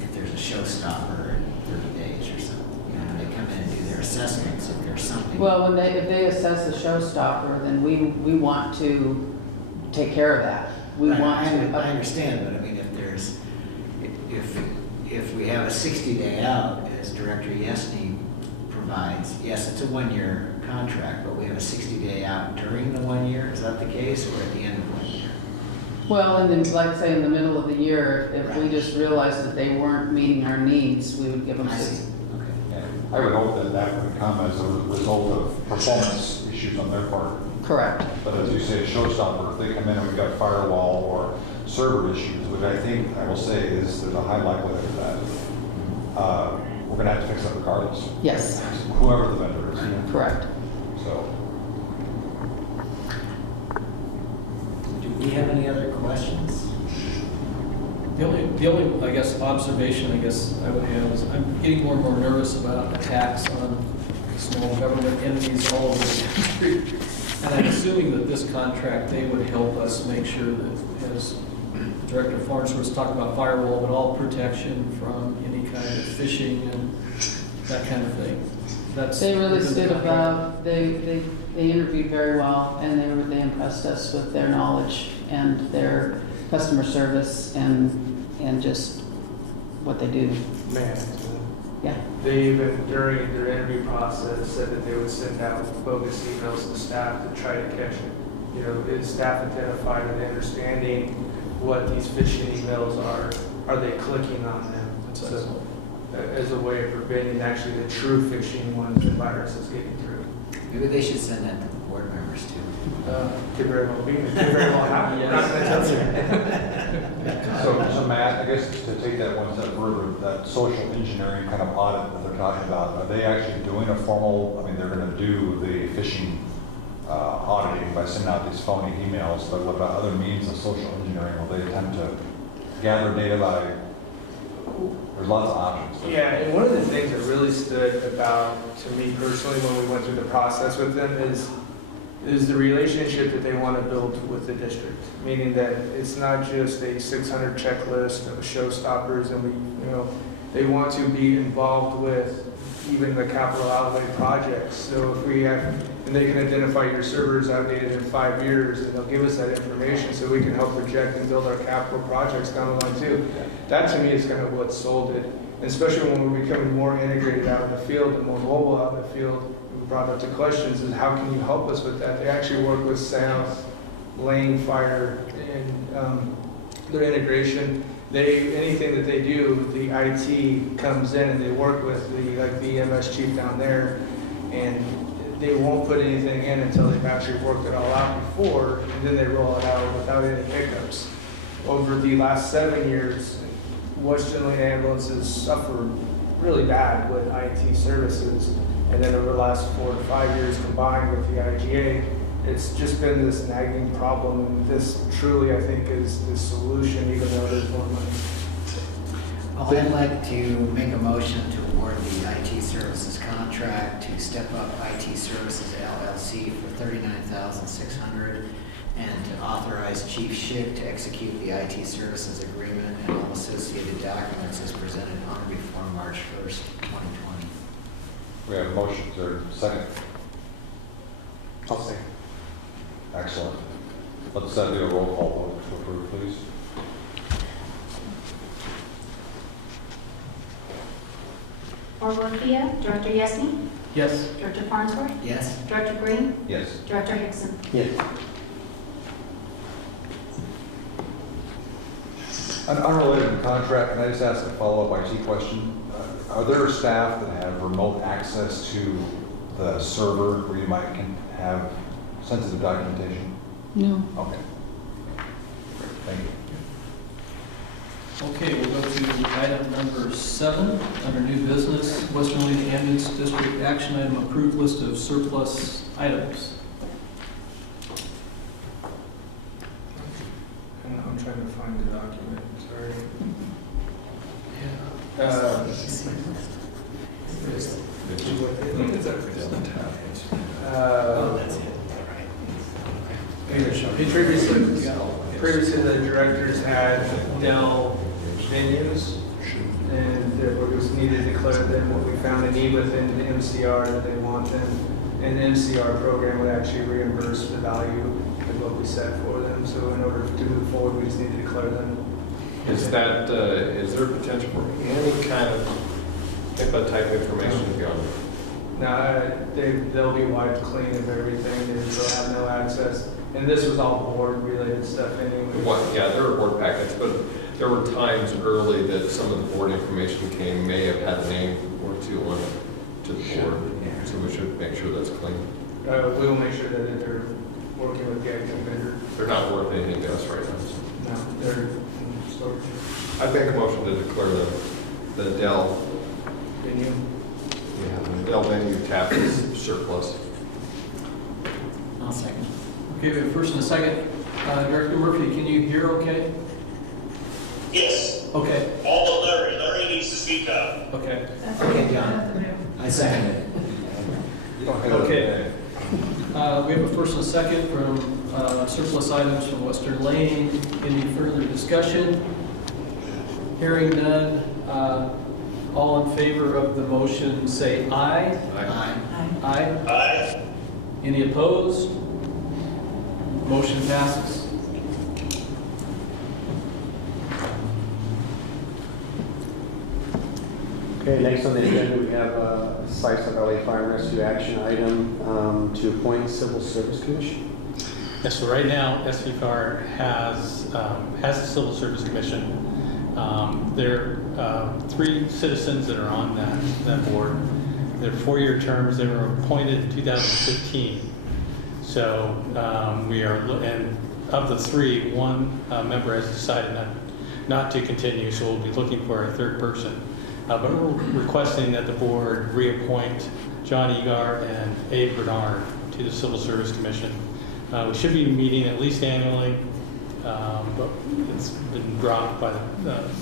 if there's a showstopper in 30 days or something. You know, they come in and do their assessments if there's something. Well, if they assess the showstopper, then we want to take care of that. We Right, want to. I understand, but I mean, if we have a 60-day out, as Director Yesney provides, yes, it's a 1-year contract, but we have a 60-day out during the 1 year, is that the case, or at the end of 1 year? Well, and then, like say, in the middle of the year, if we Right. just realized that they weren't meeting our needs, we would give them I see, 60. okay. I would hope that that would come as a result of performance issues on their part. Correct. But as you say, showstopper, if they come in and we've got firewall or server issues, which I think, I will say, is there's a high likelihood of that, we're gonna have to fix it regardless, Yes, whoever the vendor is. correct. So, Do we have any other questions? The only, I guess, observation I would have is I'm getting more and more nervous about attacks on small government entities all over the country. And I'm assuming that this contract, they would help us make sure that, as Director Florence was talking about firewall, but all protection from any kind of phishing and that kind of thing. That's They really within the stood contract. above, they interviewed very well, and they impressed us with their knowledge and their customer service and just what they do. Man, Yeah. they even, during their interview process, said that they would send out bogus emails to staff to try to catch it. You know, is staff identified, are they understanding what these phishing emails are they clicking on them? That's So, excellent. as a way of preventing actually the true phishing ones that viruses getting through. Maybe they should send that to the board members too. Could very well be, could very well happen. so Matt, I guess to take that one step further, that social engineering kind of audit that they're talking about, are they actually doing a formal, I mean, they're gonna do the phishing auditing by sending out these phony emails, but what about other means of social engineering? Will they attempt to gather data by, there's lots of options. Yeah, and one of the things that really stood about to me personally when we went through the process with them is the relationship that they want to build with the district. Meaning that it's not just a 600 checklist of showstoppers, and they want to be involved with even the capital outlay projects. So if we have, and they can identify your servers outdated in 5 years, and they'll give us that information so we can help project and build our capital projects down the line too. That to me is kind of what sold it, and especially when we're becoming more integrated out in the field and more mobile out in the field. We brought up the questions is how can you help us with that? They actually work with South, Lane, Fire, and their integration. Anything that they do, the IT comes in and they work with the EMS chief down there, and they won't put anything in until they've actually worked it all out before, and then they roll it out without any hiccups. over the last 7 years, Western Lane ambulances suffered really bad with IT services. And then over the last 4 to 5 years combined with the IGA, it's just been this nagging problem. And this truly, I think, is the solution, even though there's more money. Well, I'd like to make a motion to award the IT services contract to Step Up IT Services LLC for $39,600 and to authorize Chief Schick to execute the IT services agreement and all associated documents as presented on or before March 1st, 2020. We have a motion, is there a second? I'll say. Excellent. Let's do a roll call vote to approve, please. WLFEA, Director Yesney, Yes. Director Farnsworth, Yes? Director Green, Yes. Director Hickson. Yes. Unrelated to the contract, can I just ask a follow-up IT question? Are there staff that have remote access to the server where you might can have sensitive documentation? No. Okay. Great, thank you. Okay, we'll go to item number 7, under new business, Western Lane Ambulance District action item, approved list of surplus items. And I'm trying to find the document, sorry. Oh, that's it. All right. Previously, the directors had Dell venues, and there was needed to declare them what we found a need within the MCR that they want them. And the MCR program would actually reimburse the value of what we set for them. So in order to move forward, we just need to declare them. Is that, is there potential for any kind of HIPAA type information to be on there? Now, they'll be wiped clean of everything, they will have no access. And this was all board-related stuff anyway. Yeah, there were board packets, but there were times early that some of the board information may have had a name or two on it to the board. So we should make sure that's clean. We will make sure that they're working with the IT vendor. They're not worth anything to us right now. So. No, they're in storage. I'd make a motion to declare the Dell, Venue. the Dell venue tap as surplus. I'll second. Okay, we have a first and a second. Director Murphy, can you hear okay? Yes, Okay, all but Larry needs to speak up. okay. That's Okay, what John. you have to do. I second it. You don't have Okay. We have a first and a second from surplus items from Western Lane. Any further discussion? Hearing none, all in favor of the motion say aye. Aye. Aye. Aye. Any opposed? Motion passes. Okay, next on the agenda, we have a Sisseton Valley Fire and Rescue action item to appoint Civil Service Commission. Yes, so right now, SVFAR has a Civil Service Commission. There are 3 citizens that are on that board. They're 4-year terms. They were appointed in 2015. So we are, and of the 3, 1 member has decided not to continue, so we'll be looking for a 3rd person. But we're requesting that the board reappoint John Egar and Abe Bernard to the Civil Service Commission. We should be meeting at least annually, but it's been dropped by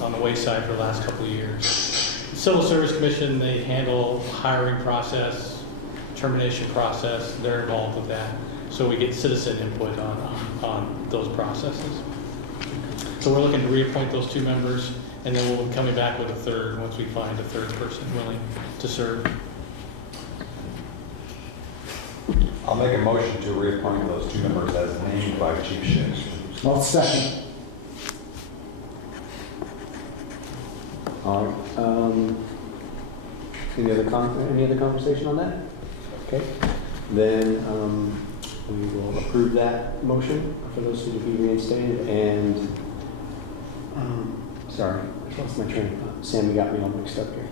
on the wayside for the last couple of years. Civil Service Commission, they handle hiring process, termination process, they're involved with that. So we get citizen input on those processes. So we're looking to reappoint those 2 members, and then we'll be coming back with a 3rd once we find a 3rd person willing to serve. I'll make a motion to reappoint those 2 members as named by Chief Schick. I'll second. All right. Any other conversation on that? Okay. Then we will approve that motion for those 2 to be reinstated. And sorry, I lost my train of thought. Sammy got me all mixed up here.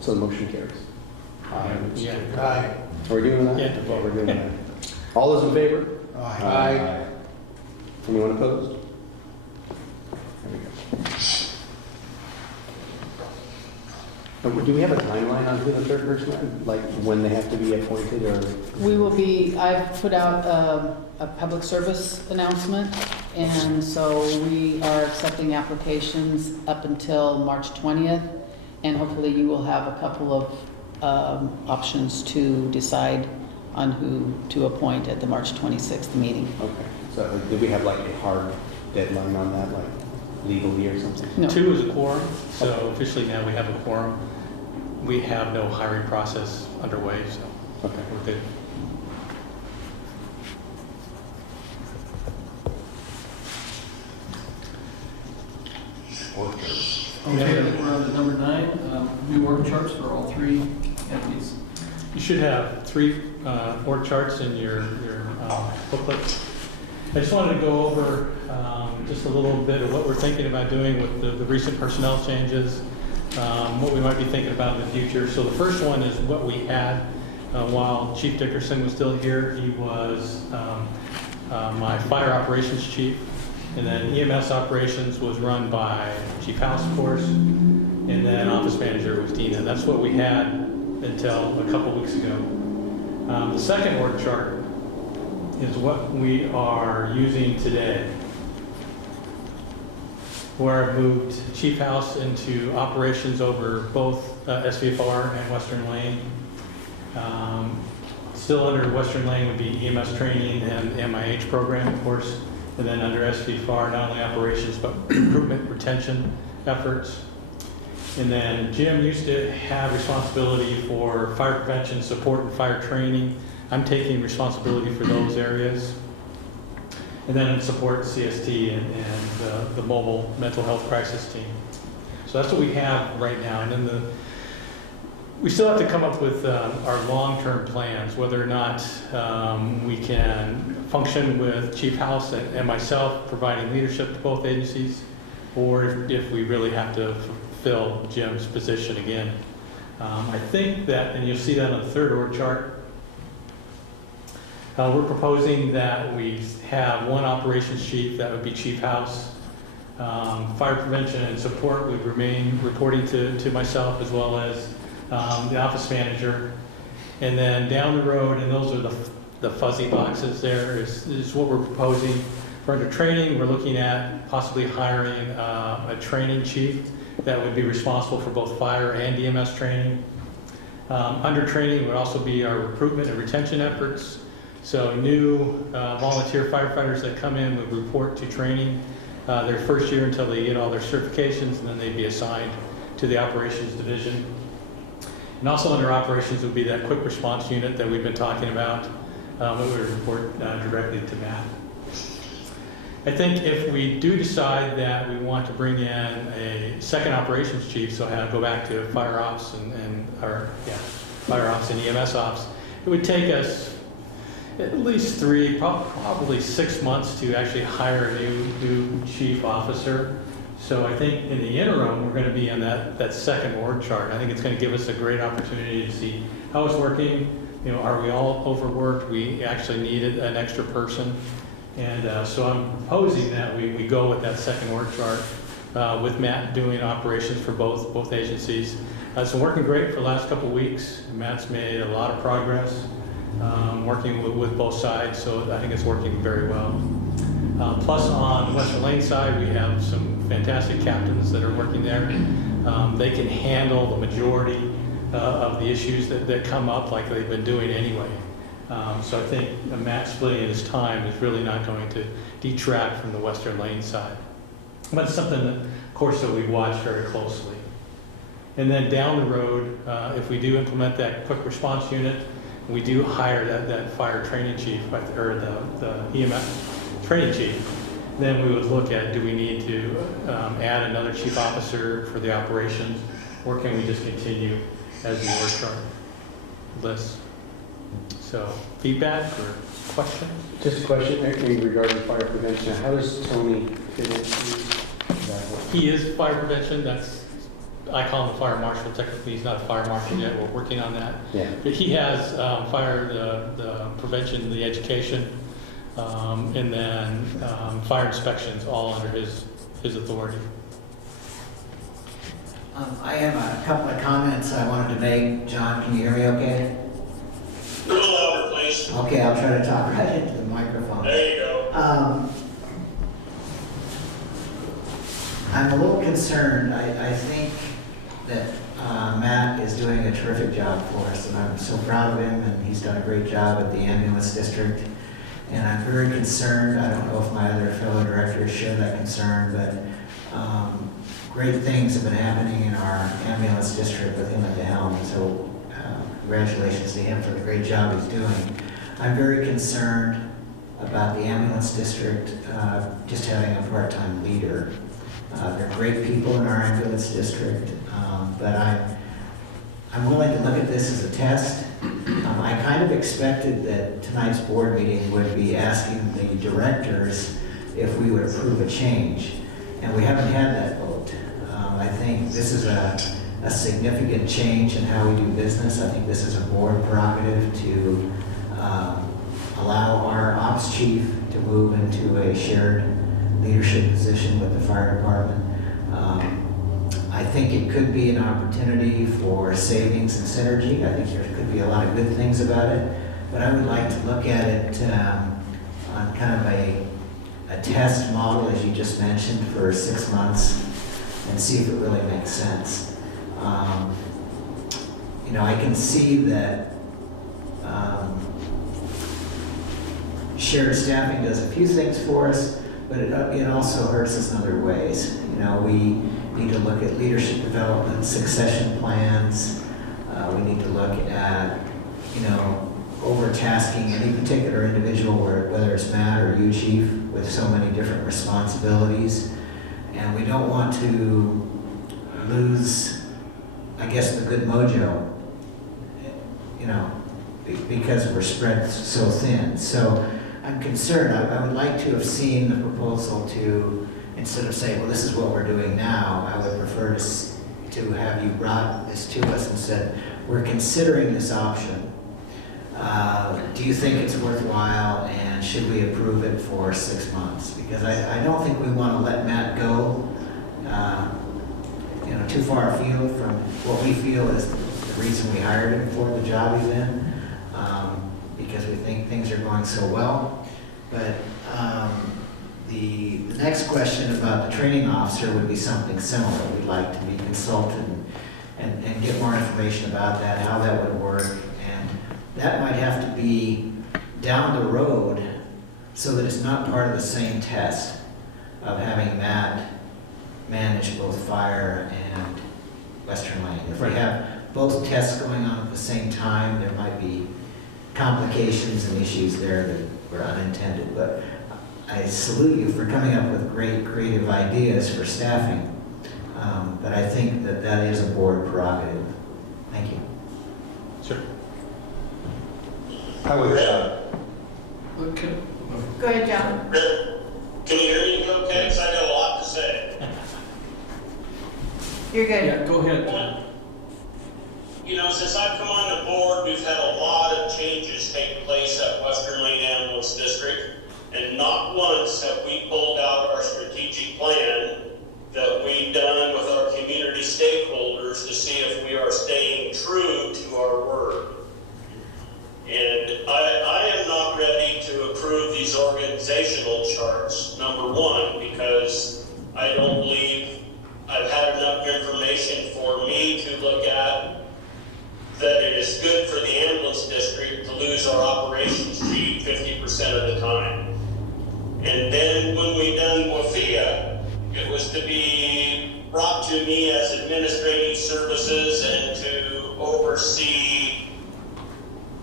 So the motion carries. Yeah. Aye. Are we doing that? Yeah. Well, we're doing that. All those in favor? Aye. Anyone opposed? There we go. Do we have a timeline on who the third person is? Like when they have to be appointed or? I've put out a public service announcement, and so we are accepting applications up until March 20th, and hopefully you will have a couple of options to decide on who to appoint at the March 26th meeting. Okay, so do we have like a hard deadline on that, like legally or something? No. 2 is a quorum, so officially now we have a quorum. We have no hiring process underway, so Okay. we're good. Okay, we're on to number 9, new org charts for all 3 entities. You should have 3 org charts in your booklet. I just wanted to go over just a little bit of what we're thinking about doing with the recent personnel changes, what we might be thinking about in the future. So the first one is what we had while Chief Dickerson was still here. He was my fire operations chief, and then EMS operations was run by Chief House, of course, and then office manager was Dina. That's what we had until a couple weeks ago. The second org chart is what we are using today, where I've moved Chief House into operations over both SVFR and Western Lane. Still under Western Lane would be EMS training and the MIH program, of course, and then under SVFR, not only operations, but recruitment, retention efforts. And then Jim used to have responsibility for fire prevention, support, and fire training. I'm taking responsibility for those areas. And then support CST and the mobile mental health crisis team. So that's what we have right now. And then we still have to come up with our long-term plans, whether or not we can function with Chief House and myself providing leadership to both agencies, or if we really have to fill Jim's position again. I think that, and you'll see that on the third org chart, we're proposing that we have one operations chief, that would be Chief House. Fire prevention and support would remain reporting to myself, as well as the office manager. And then down the road, and those are the fuzzy boxes there, is what we're proposing. For under training, we're looking at possibly hiring a training chief that would be responsible for both fire and EMS training. Under training would also be our recruitment and retention efforts. So new volunteer firefighters that come in would report to training their first year until they get all their certifications, and then they'd be assigned to the operations division. And also under operations would be that quick response unit that we've been talking about, that would report directly to Matt. I think if we do decide that we want to bring in a second operations chief, so go back to fire ops fire ops and EMS ops, it would take us at least 3, probably 6 months to actually hire a new chief officer. So I think in the interim, we're going to be on that second org chart. I think it's going to give us a great opportunity to see how it's working. You know, are we all overworked? We actually needed an extra person. And so I'm proposing that we go with that second org chart with Matt doing operations for both agencies. It's been working great for the last couple of weeks. Matt's made a lot of progress working with both sides, so I think it's working very well. Plus on the Western Lane side, we have some fantastic captains that are working there. They can handle the majority of the issues that come up like they've been doing anyway. So I think Matt splitting his time is really not going to detract from the Western Lane side. But it's something that, of course, that we watch very closely. And then down the road, if we do implement that quick response unit, we do hire that fire training chief, or the EMS training chief, then we would look at, do we need to add another chief officer for the operations, or can we just continue as the org chart lists? So, feedback or questions? Just a question in regard to fire prevention. How does Tony fit into that? He is fire prevention. I call him the fire marshal. Technically, he's not a fire marshal yet. We're working on that. Yeah. But he has the prevention, the education And then fire inspections, all under his authority. I have a couple of comments I wanted to make. John, can you hear me okay? A little louder, please. Okay, I'll try to talk right into the microphone. There you go. I'm a little concerned. I think that Matt is doing a terrific job for us, and I'm so proud of him, and he's done a great job at the ambulance district. And I'm very concerned, I don't know if my other fellow directors share that concern, but great things have been happening in our ambulance district with him at the helm. So congratulations to him for the great job he's doing. I'm very concerned about the ambulance district just having a part-time leader. They're great people in our ambulance district, but I'm willing to look at this as a test. I kind of expected that tonight's board meeting would be asking the directors if we would approve a change, and we haven't had that vote. I think this is a significant change in how we do business. I think this is a board prerogative to allow our ops chief to move into a shared leadership position with the fire department. I think it could be an opportunity for savings and synergy. I think there could be a lot of good things about it, but I would like to look at it on kind of a test model, as you just mentioned, for 6 months and see if it really makes sense. You know, I can see that shared staffing does a few things for us, but it also hurts us in other ways. You know, we need to look at leadership development, succession plans. We need to look at, you know, overtasking any particular individual, whether it's Matt or you, Chief, with so many different responsibilities. And we don't want to lose, I guess, the good mojo, you know, because we're spread so thin. So I'm concerned. I would like to have seen the proposal to, instead of saying, well, this is what we're doing now, I would prefer to have you brought this to us and said, we're considering this option. Do you think it's worthwhile, and should we approve it for 6 months? Because I don't think we want to let Matt go you know, too far afield from what we feel is the reason we hired him for the job he's in, because we think things are going so well. But the next question about the training officer would be something similar. We'd like to be consulted and get more information about that, how that would work. And that might have to be down the road so that it's not part of the same test of having Matt manage both fire and Western Lane. If we have both tests going on at the same time, there might be complications and issues there that were unintended. But I salute you for coming up with great creative ideas for staffing. But I think that is a board prerogative. Thank you. Sure. I would, Okay. Go ahead, John. Can you hear me okay? Because I got a lot to say. You're good. Yeah, go ahead. One, you know, since I've come on the board, we've had a lot of changes take place at Western Lane Ambulance District, and not once have we pulled out our strategic plan that we've done with our community stakeholders to see if we are staying true to our word. And I am not ready to approve these organizational charts, number one, because I don't believe I've had enough information for me to look at that it is good for the ambulance district to lose our operations chief 50% of the time. And then when we done WLFEA, it was to be brought to me as administrative services and to oversee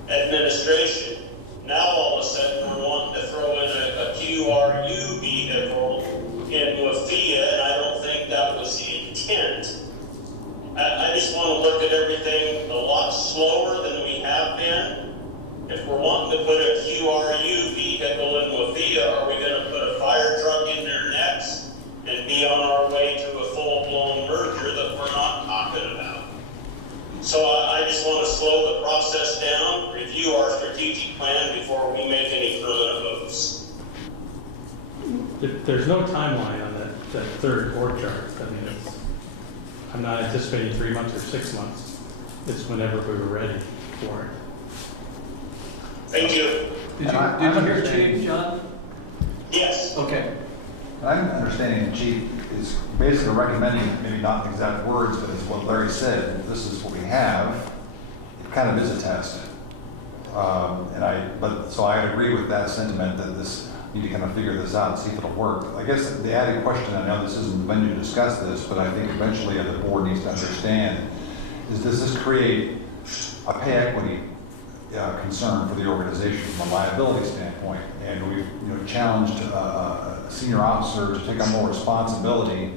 administration. Now all of a sudden we're wanting to throw in a QRU vehicle in WLFEA, and I don't think that was the intent. I just want to look at everything a lot slower than we have been. If we're wanting to put a QRU vehicle in WLFEA, are we going to put a fire truck in there next and be on our way to a full-blown merger that we're not talking about? So I just want to slow the process down, review our strategic plan before we make any permanent moves. there's no timeline on that third org chart. I mean, I'm not anticipating 3 months or 6 months. It's whenever we were ready for it. Thank you. Did you hear Chief, John? Yes. Okay. I'm understanding the chief is basically recommending, maybe not the exact words, but it's what Larry said, this is what we have. It kind of is a test. So I agree with that sentiment that this, need to kind of figure this out and see if it'll work. I guess the added question, I know this isn't the venue to discuss this, but I think eventually the board needs to understand, is does this create a pay equity concern for the organization from a liability standpoint? And we've challenged a senior officer to take on more responsibility.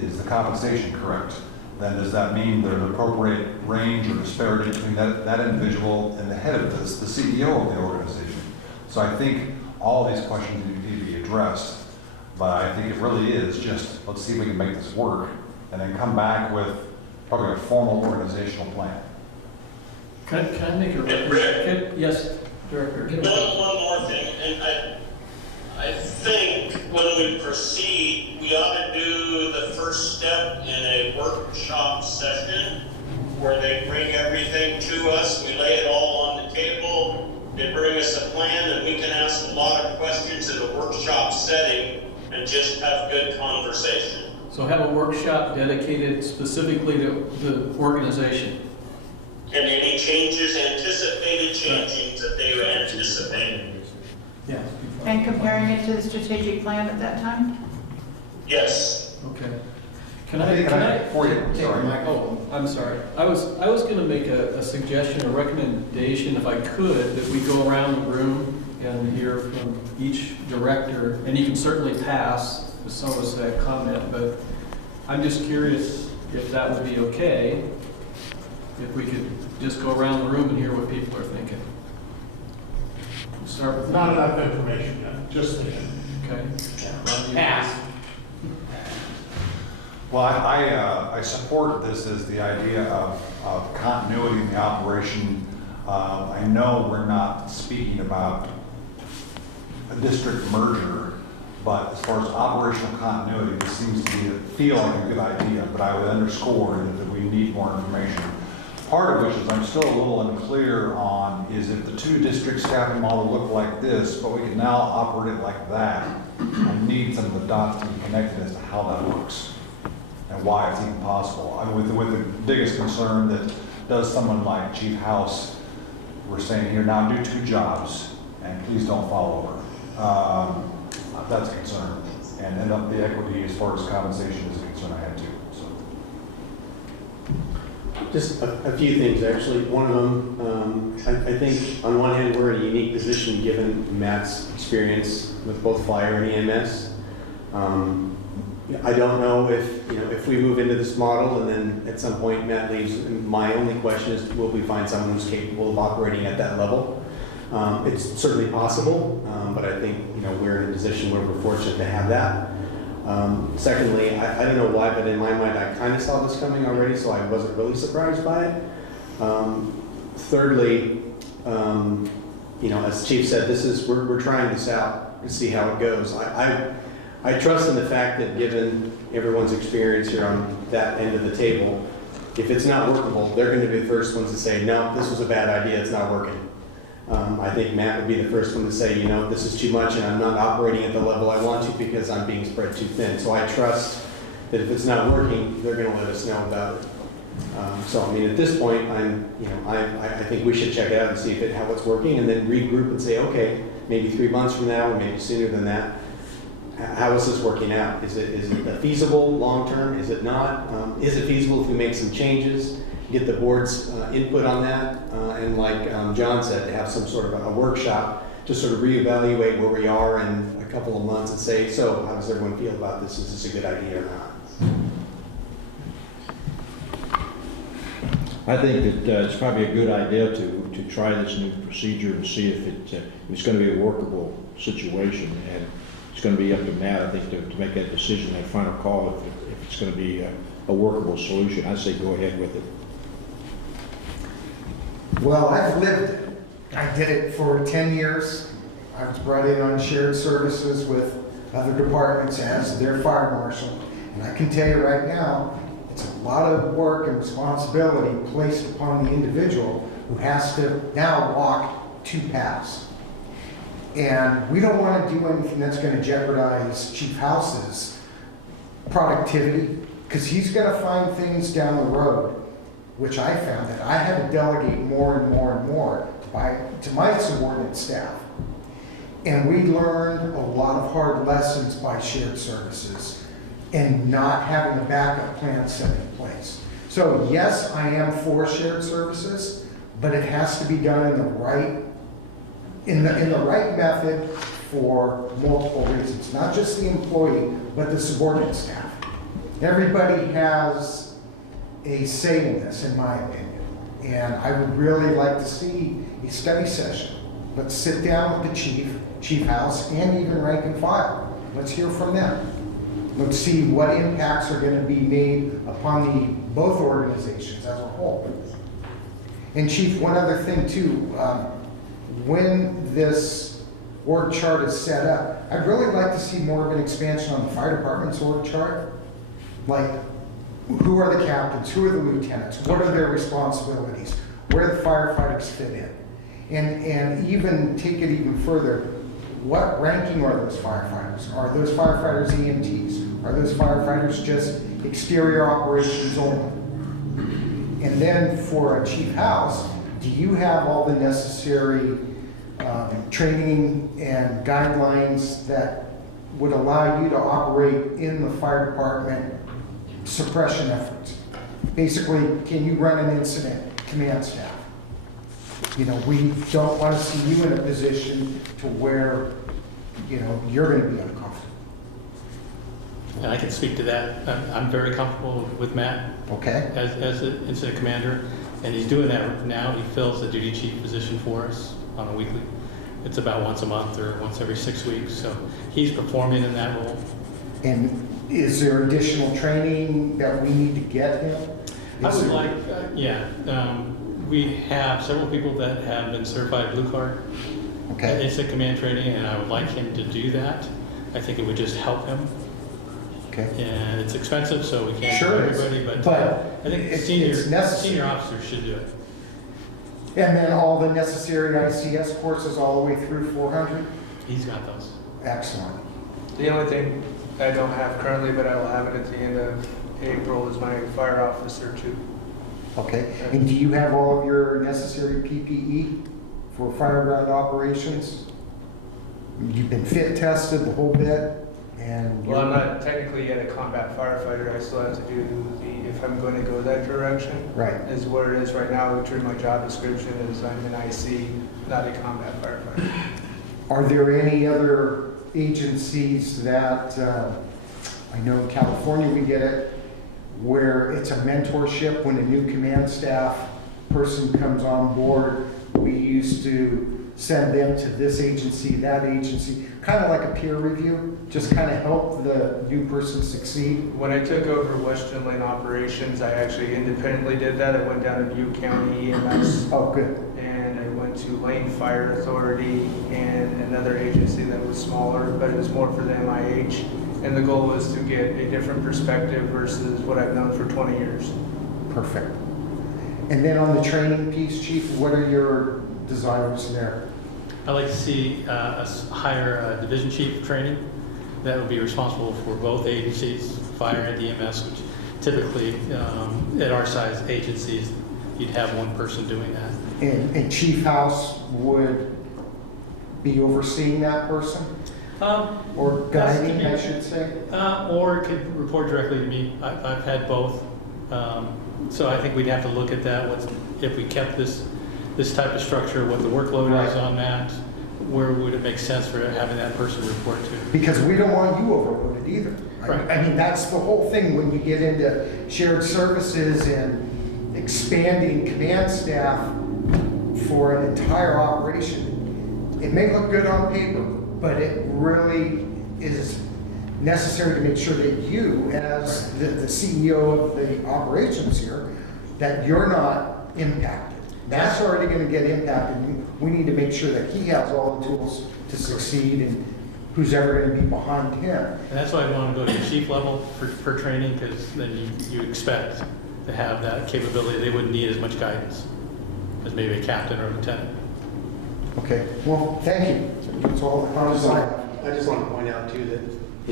Is the compensation correct? Then does that mean there's an appropriate range or disparity between that individual and the head of this, the CEO of the organization? So I think all these questions need to be addressed, but I think it really is just, let's see if we can make this work, and then come back with probably a formal organizational plan. Can I make a recommendation? Yes, Director. One more thing, and I think when we proceed, we ought to do the first step in a workshop session where they bring everything to us, we lay it all on the table, they bring us a plan, and we can ask a lot of questions in a workshop setting and just have good conversation. So have a workshop dedicated specifically to the organization. And any changes, anticipated changes that they would anticipate. Yeah. And comparing it to the strategic plan at that time? Yes. Okay. Can I For you, sorry. Oh, I'm sorry. I was going to make a suggestion, a recommendation, if I could, that we go around the room and hear from each director, and you can certainly pass if some of us have comment, but I'm just curious if that would be okay, if we could just go around the room and hear what people are thinking. We'll start with Not enough information yet, just thinking. Okay. Pass. Well, I support this as the idea of continuity in the operation. I know we're not speaking about a district merger, but as far as operational continuity, this seems to feel like a good idea, but I would underscore that we need more information. Part of which is I'm still a little unclear on is if the two district staffing model look like this, but we can now operate it like that. I need some of the dots to be connected as to how that works and why it's even possible. I mean, with the biggest concern that does someone like Chief House, we're saying here, now do 2 jobs and please don't fall over. That's a concern. And end up the equity as far as compensation is a concern I had too. So. Just a few things, actually. One of them, I think on one hand, we're in a unique position given Matt's experience with both fire and EMS. I don't know if we move into this model and then at some point Matt leaves, my only question is, will we find someone who's capable of operating at that level? It's certainly possible, but I think we're in a position where we're fortunate to have that. Secondly, I don't know why, but in my mind, I kind of saw this coming already, so I wasn't really surprised by it. Thirdly, as Chief said, we're trying this out and see how it goes. I trust in the fact that given everyone's experience here on that end of the table, if it's not workable, they're going to be the first ones to say, no, this was a bad idea, it's not working. I think Matt would be the first one to say, this is too much and I'm not operating at the level I want to because I'm being spread too thin. So I trust that if it's not working, they're going to let us know about it. So I mean, at this point, I think we should check it out and see how it's working, and then regroup and say, okay, maybe 3 months from now, or maybe sooner than that, how is this working out? Is it feasible long term? Is it not? Is it feasible if we make some changes? Get the board's input on that, and like John said, to have some sort of a workshop to sort of reevaluate where we are in a couple of months and say, so how does everyone feel about this? Is this a good idea or not? I think that it's probably a good idea to try this new procedure and see if it's going to be a workable situation. And it's going to be up to Matt, I think, to make that decision, that final call, if it's going to be a workable solution. I say go ahead with it. Well, I've lived it. I did it for 10 years. I was brought in on shared services with other departments as their fire marshal. And I can tell you right now, it's a lot of work and responsibility placed upon the individual who has to now walk 2 paths. And we don't want to do anything that's going to jeopardize Chief House's productivity, because he's going to find things down the road, which I found that I had to delegate more and more and more to my subordinate staff. And we learned a lot of hard lessons by shared services and not having a backup plan set in place. So yes, I am for shared services, but it has to be done in the right method for multiple reasons, not just the employee, but the subordinate staff. Everybody has a say in this, in my opinion. And I would really like to see a study session. Let's sit down with the Chief House, and even rank and file. Let's hear from them. Let's see what impacts are going to be made upon both organizations as a whole. And Chief, one other thing too, when this org chart is set up, I'd really like to see more of an expansion on the fire department's org chart. Like, who are the captains? Who are the lieutenants? What are their responsibilities? Where do the firefighters fit in? And even take it even further, what ranking are those firefighters? Are those firefighters EMTs? Are those firefighters just exterior operations only? And then for a Chief House, do you have all the necessary training and guidelines that would allow you to operate in the fire department suppression efforts? Basically, can you run an incident command staff? You know, we don't want to see you in a position to where, you know, you're going to be uncomfortable. And I can speak to that. I'm very comfortable with Matt. Okay. As an incident commander, and he's doing that now. He fills the duty chief position for us on a weekly. It's about once a month or once every 6 weeks. So he's performing in that role. And is there additional training that we need to get him? I would like, we have several people that have been certified Blue Card incident command training, and I would like him to do that. I think it would just help him. Okay. And it's expensive, so we can't Sure do everybody, but I think senior officers should do it. And then all the necessary ICS courses all the way through 400? He's got those. Excellent. The only thing I don't have currently, but I will have it at the end of April, is my fire officer too. Okay. And do you have all of your necessary PPE for fireground operations? You've been fit tested the whole bit? And Well, I'm not technically yet a combat firefighter. I still have to do if I'm going to go that direction. Right. Is where it is right now, which in my job description is I'm an IC, not a combat firefighter. Are there any other agencies that, I know in California we get it, where it's a mentorship when a new command staff person comes on board? We used to send them to this agency, that agency, kind of like a peer review, just kind of help the new person succeed. When I took over Western Lane operations, I actually independently did that. I went down to Butte County EMS. Oh, good. And I went to Lane Fire Authority and another agency that was smaller, but it was more for the MIH. And the goal was to get a different perspective versus what I've known for 20 years. Perfect. And then on the training piece, Chief, what are your desires there? I'd like to see us hire a division chief of training that would be responsible for both agencies, fire and EMS, which typically at our size agencies, you'd have one person doing that. And Chief House would be overseeing that person? Or guiding, I should say? Or it could report directly to me. I've had both. So I think we'd have to look at that. If we kept this type of structure, what the workload is on that, where would it make sense for having that person report to? Because we don't want you overloaded either. Right. I mean, that's the whole thing when you get into shared services and expanding command staff for an entire operation. It may look good on paper, but it really is necessary to make sure that you, as the CEO of the operations here, that you're not impacted. That's already going to get impacted. We need to make sure that he has all the tools to succeed, and who's ever going to be behind him. And that's why I want to go to the chief level for training, because then you expect to have that capability. They wouldn't need as much guidance as maybe a captain or a lieutenant. Okay, well, thank you. That's all the comments I have. I just want to point out too that,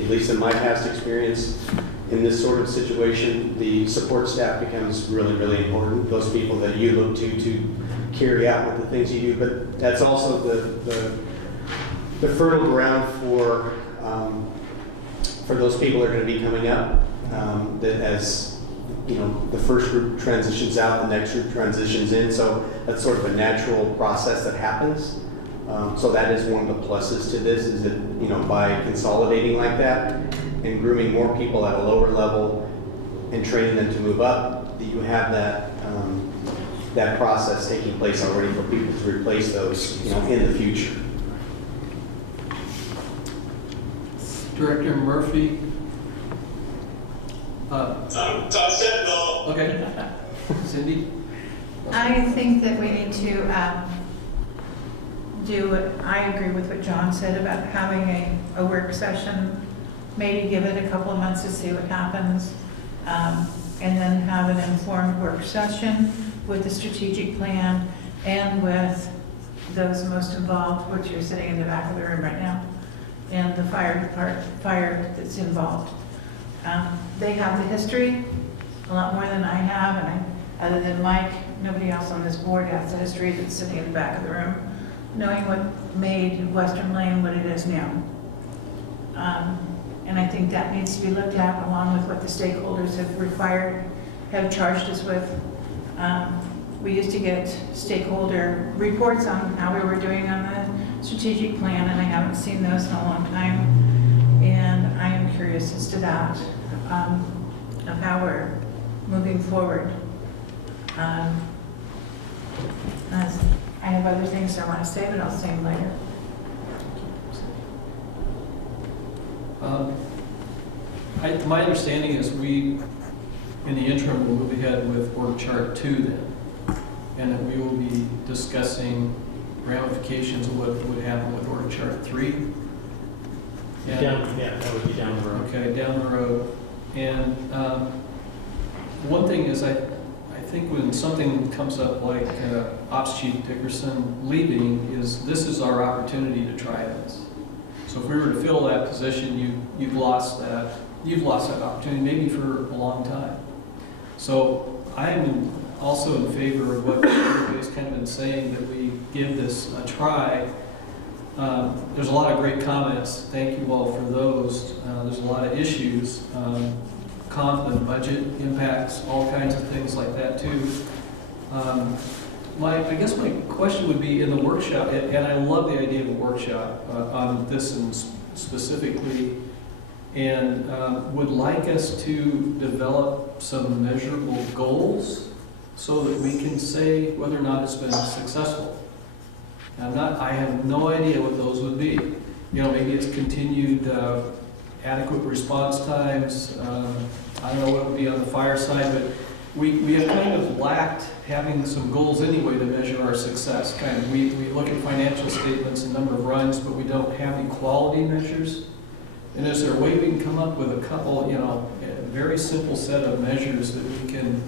at least in my past experience, in this sort of situation, the support staff becomes really, really important. Those people that you look to carry out with the things you do, but that's also the fertile ground for those people that are going to be coming up. That as you know, the first group transitions out, the next group transitions in. So that's sort of a natural process that happens. So that is one of the pluses to this, is that, you know, by consolidating like that and grooming more people at a lower level and training them to move up, that you have that that process taking place already for people to replace those, you know, in the future. Director Murphy? I said no. Okay. Cindy? I think that we need to do what, I agree with what John said about having a work session, maybe give it a couple of months to see what happens, and then have an informed work session with the strategic plan and with those most involved, which are sitting in the back of the room right now, and the fire that's involved. They have the history, a lot more than I have, and other than Mike, nobody else on this board has the history that's sitting in the back of the room, knowing what made Western Lane what it is now. And I think that needs to be looked at along with what the stakeholders have charged us with. We used to get stakeholder reports on how we were doing on the strategic plan, and I haven't seen those in a long time. And I am curious as to that, of how we're moving forward. I have other things I want to say, but I'll say them later. My understanding is we, in the interim, will move ahead with org chart 2 then, and that we will be discussing ramifications of what would happen with org chart 3. That would be down the road. Okay, down the road. And one thing is, I think when something comes up like Ops Chief Dickerson leaving, this is our opportunity to try this. So if we were to fill that position, you've lost that opportunity maybe for a long time. So I'm also in favor of what everybody's kind of been saying, that we give this a try. There's a lot of great comments. Thank you all for those. There's a lot of issues, comp and budget impacts, all kinds of things like that too. I guess my question would be in the workshop, and I love the idea of a workshop on this and specifically, and would like us to develop some measurable goals so that we can say whether or not it's been successful. I have no idea what those would be. You know, maybe it's continued adequate response times. I don't know what would be on the fire side, but we have kind of lacked having some goals anyway to measure our success. We look at financial statements and number of runs, but we don't have any quality measures. And is there a way we can come up with a couple, a very simple set of measures that we can,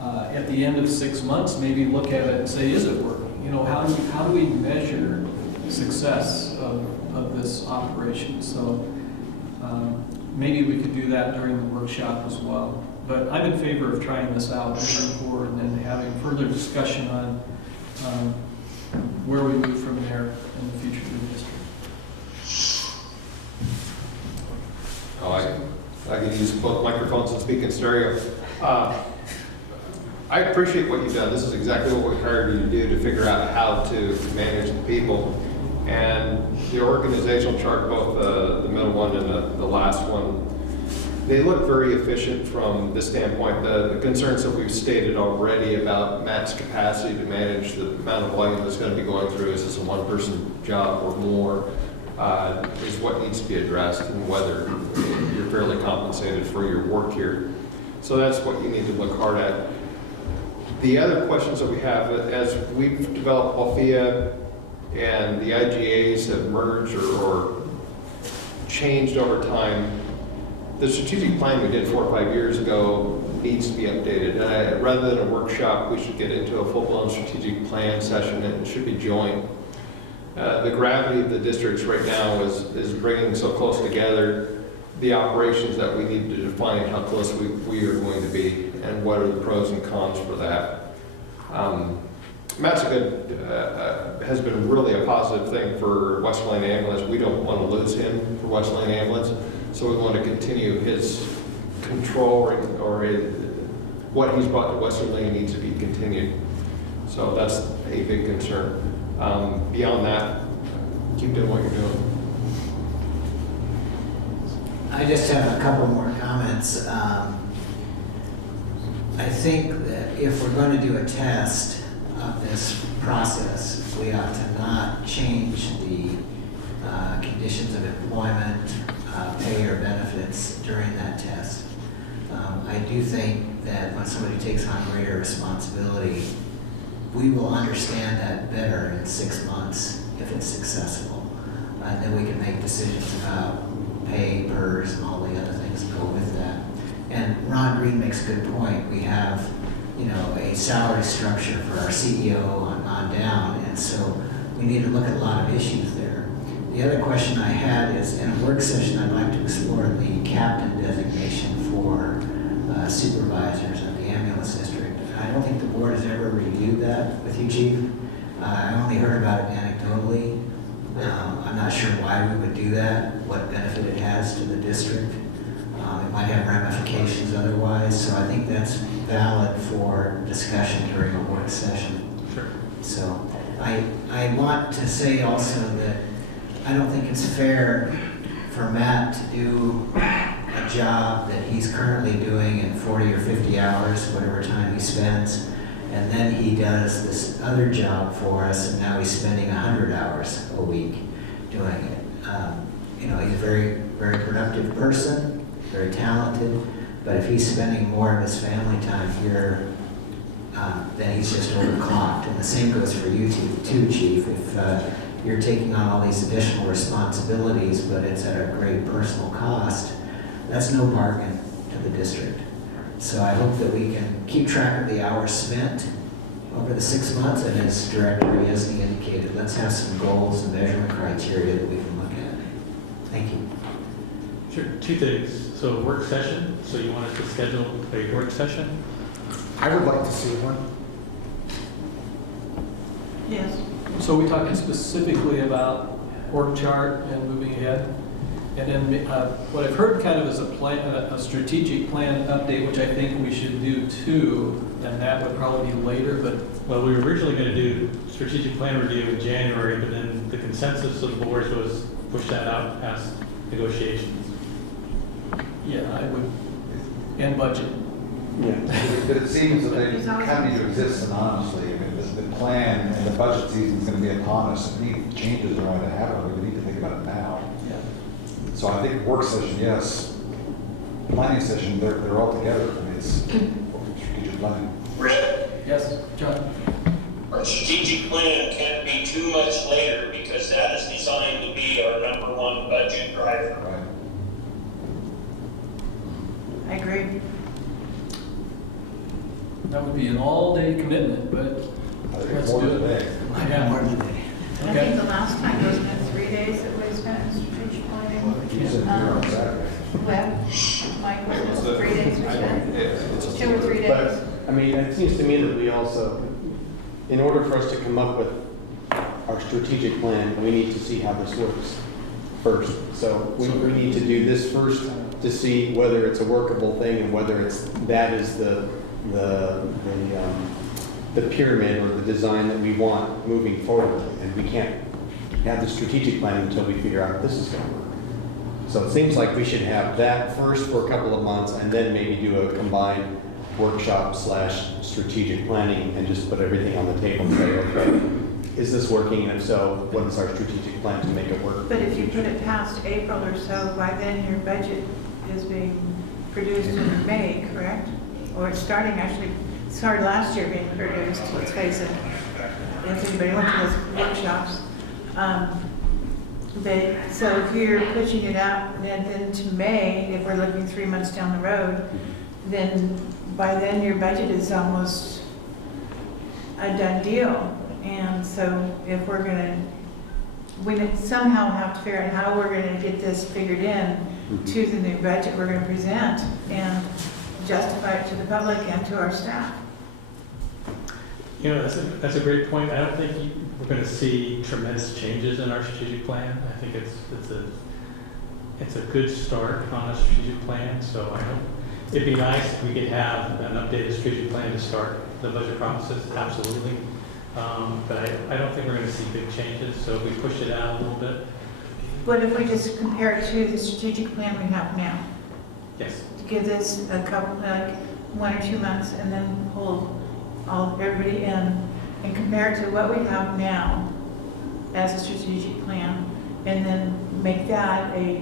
at the end of 6 months, maybe look at it and say, is it working? How do we measure success of this operation? So maybe we could do that during the workshop as well. But I'm in favor of trying this out moving forward and then having further discussion on where we move from there in the future of the district. I can use both microphones and speak in stereo. I appreciate what you've done. This is exactly what we hired you to do, to figure out how to manage the people. And the organizational chart, both the middle one and the last one, they look very efficient from this standpoint. The concerns that we've stated already about max capacity to manage the amount of volume that's going to be going through, is this a one-person job or more, is what needs to be addressed, and whether you're fairly compensated for your work here. So that's what you need to look hard at. The other questions that we have, as we've developed WLFEA and the IGAs have merged or changed over time. The strategic plan we did 4 or 5 years ago needs to be updated. Rather than a workshop, we should get into a full-blown strategic plan session, and it should be joint. The gravity of the districts right now is bringing so close together the operations that we need to define how close we are going to be and what are the pros and cons for that. Matt's has been really a positive thing for Western Lane Ambulance. We don't want to lose him for Western Lane Ambulance, so we want to continue his control what he's brought to Western Lane needs to be continued. So that's a big concern. Beyond that, keep doing what you're doing. I just have a couple more comments. I think that if we're going to do a test of this process, we ought to not change the conditions of employment, pay or benefits during that test. I do think that when somebody takes on greater responsibility, we will understand that better in 6 months if it's successful. And then we can make decisions about pay, PERS, and all the other things that go with that. And Ron Green makes a good point. We have, a salary structure for our CEO on down, and so we need to look at a lot of issues there. The other question I had is, in a work session, I'd like to explore the captain designation for supervisors of the ambulance district. I don't think the board has ever reviewed that with you, Chief. I only heard about it anecdotally. I'm not sure why we would do that, what benefit it has to the district. It might have ramifications otherwise, so I think that's valid for discussion during a work session. Sure. So I want to say also that I don't think it's fair for Matt to do a job that he's currently doing in 40 or 50 hours, whatever time he spends, and then he does this other job for us, and now he's spending 100 hours a week doing it. He's a very, very productive person, very talented, but if he's spending more of his family time here, then he's just overclocked. And the same goes for you too, Chief. If you're taking on all these additional responsibilities, but it's at a great personal cost, that's no bargain to the district. So I hope that we can keep track of the hours spent over the 6 months, and as Director Yesney indicated, let's have some goals and measurement criteria that we can look at. Thank you. Sure, 2 things. So work session, so you want us to schedule a work session? I would like to see one. Yes. So we're talking specifically about org chart and moving ahead? And then what I've heard kind of is a strategic plan update, which I think we should do too, and that would probably be later, but. Well, we were originally going to do strategic plan review in January, but then the consensus of the board was push that out past negotiations. Yeah, I would, and budget. Yeah. But it seems that they kind of need to exist anonymously. I mean, the plan and the budget season is going to be upon us. If any changes are going to happen, we need to think about it now. Yeah. So I think work session, yes. Planning session, they're all together. I mean, it's strategic planning. Rick, Yes, John? our strategic plan can't be too much later because that is designed to be our #1 budget driver. Right. I agree. That would be an all-day commitment, but I think let's more do than it. day. Yeah. More than that. I think the last time wasn't it 3 days that we spent in strategic planning? You said here on Saturday. Well, Mike, was it 3 days we spent? It's 2 or 3 days? But, I mean, it seems to me that we also, in order for us to come up with our strategic plan, we need to see how this works first. So we need to do this first to see whether it's a workable thing and whether that is the pyramid or the design that we want moving forward. And we can't have the strategic plan until we figure out if this is going to work. So it seems like we should have that first for a couple of months and then maybe do a combined workshop / strategic planning and just put everything on the table and say, okay, is this working? And if so, what is our strategic plan to make it work? But if you put it past April or so, by then your budget is being produced in May, correct? Or it's starting actually, it started last year being produced, let's face it. If anybody went to those workshops. But, so if you're pushing it out then to May, if we're looking 3 months down the road, then by then your budget is almost a done deal. And so if we're gonna, we somehow have to figure out how we're gonna get this figured in to the new budget we're gonna present and justify it to the public and to our staff. You know, that's a great point. I don't think we're going to see tremendous changes in our strategic plan. I think it's a good start on a strategic plan. So I hope it'd be nice if we could have an updated strategic plan to start the budget process. Absolutely, but I don't think we're going to see big changes. So if we push it out a little bit. What if we just compare it to the strategic plan we have now? Yes. To give this a couple, like 1 or 2 months, and then pull everybody in and compare it to what we have now as a strategic plan, and then make that a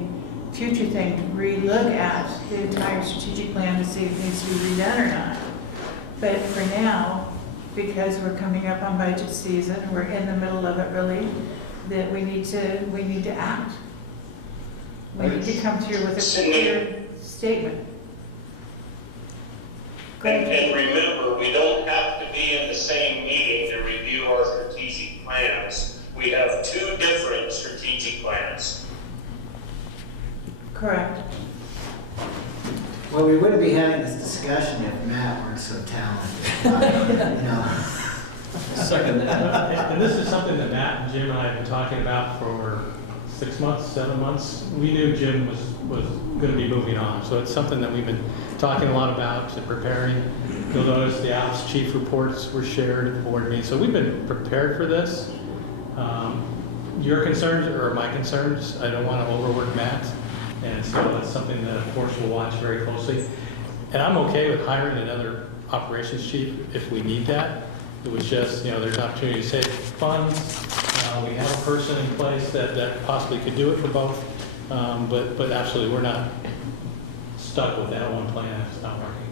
future thing to re-look at the entire strategic plan to see if it needs to be redone or not. But for now, because we're coming up on budget season, we're in the middle of it really, that we need to act. We need to come through with a clear statement. And remember, we don't have to be in the same meeting to review our strategic plans. We have 2 different strategic plans. Correct. Well, we wouldn't be having this discussion if Matt weren't so talented. You know. Second that. And this is something that Matt and Jim and I have been talking about for 6 months, 7 months. We knew Jim was going to be moving on, so it's something that we've been talking a lot about and preparing. You'll notice the ops chief reports were shared at the board meeting, so we've been prepared for this. Your concerns are my concerns. I don't want to overwork Matt, and so that's something that, of course, we'll watch very closely. And I'm okay with hiring another operations chief if we need that. It was just, there's an opportunity to save funds. We have a person in place that possibly could do it for both, but absolutely, we're not stuck with that one plan if it's not working.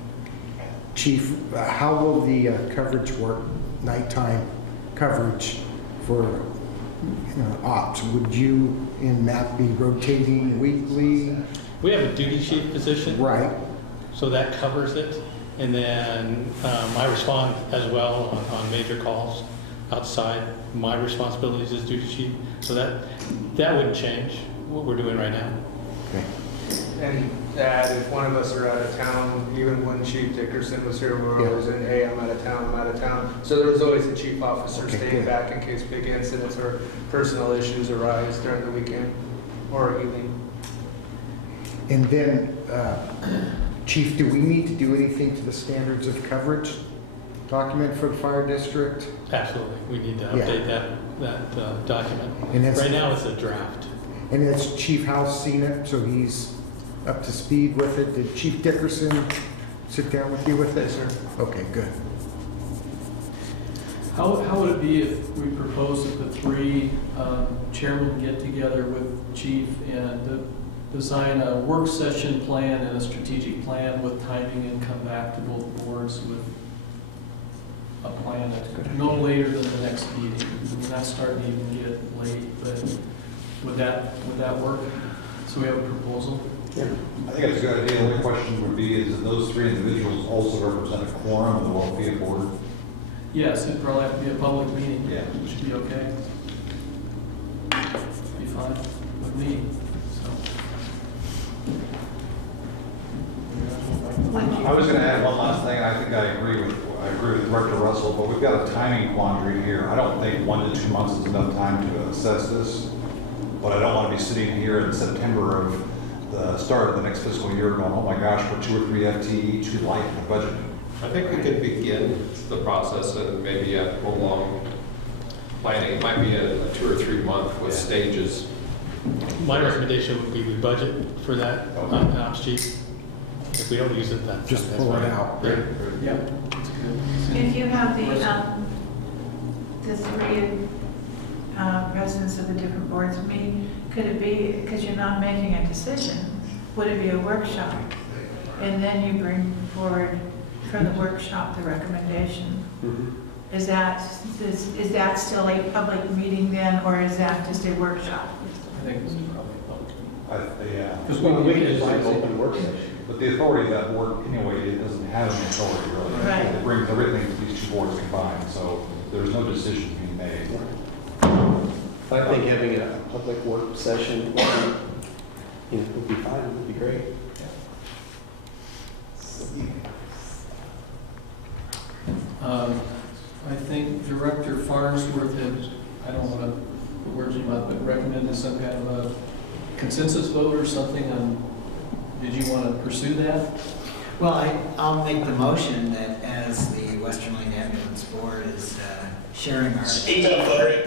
Chief, how will the coverage work, nighttime coverage for ops? Would you and Matt be rotating weekly? We have a duty chief position. Right. So that covers it. And then I respond as well on major calls outside my responsibilities as duty chief. So that wouldn't change what we're doing right now. Okay. And that if one of us are out of town, even when Chief Dickerson was here, we were always in, hey, I'm out of town. So there was always a chief officer staying back in case big incidents or personal issues arise during the weekend or evening. And then, Chief, do we need to do anything to the standards of coverage document for the fire district? Absolutely. We need to update that document. And right now it's a draft. And has Chief House seen it, so he's up to speed with it? Did Chief Dickerson sit down with you with it? Yes, sir. Okay, good. How would it be if we proposed that the 3 chairmen get together with Chief and design a work session plan and a strategic plan with timing and come back to both boards with a plan that's no later than the next meeting? We're not starting to even get late, but would that work? So we have a proposal? Yeah. I think that's a good idea. The only question would be, is that those 3 individuals also represent a quorum of the WLFEA board? Yes, it'd probably have to be a public meeting. Yeah. Which should be okay. Be fine with me, I was going to add one last thing. I think I agree with Director Russell, but we've got a timing quandary here. I don't think 1 to 2 months is enough time to assess this, but I don't want to be sitting here in September of the start of the next fiscal year going, oh my gosh, we're 2 or 3 FTE each light in the budget. I think we could begin the process and maybe a prolonged planning. It might be a 2 or 3 month with stages. My recommendation would be we budget for that ops chief. If we don't use it, then Just pull it out. Yeah, that's good. If you have the 3 presidents of the different boards meet, could it be, because you're not making a decision, would it be a workshop? And then you bring forward from the workshop the recommendation? Mm-hmm. Is that still a public meeting then, or is that just a workshop? I think this is probably public. Yeah. Because We can can just advise have an it. open work session. But the authority of that board, anyway, it doesn't have any authority really. Right. It brings everything to these two boards combined, so there's no decision being made. But I think having a public work session, would be fine, would be great. I think Director Farnsworth had, I don't want to put words in your mouth, but recommended some kind of a consensus vote or something on, did you want to pursue that? Well, I'll make the motion that as the Western Lane Ambulance Board is sharing our... Speak up, Larry.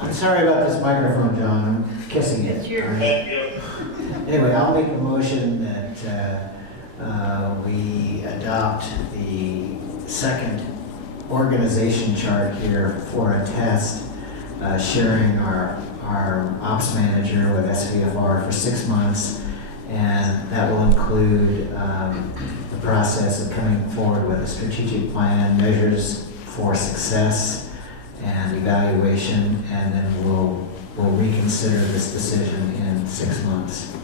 I'm sorry about this microphone, John, I'm kissing it. It's your- Anyway, I'll make a motion that we adopt the second organization chart here for a test, sharing our ops manager with SVFR for 6 months, and that will include the process of coming forward with a strategic plan, measures for success, and evaluation, and then we'll reconsider this decision in 6 months.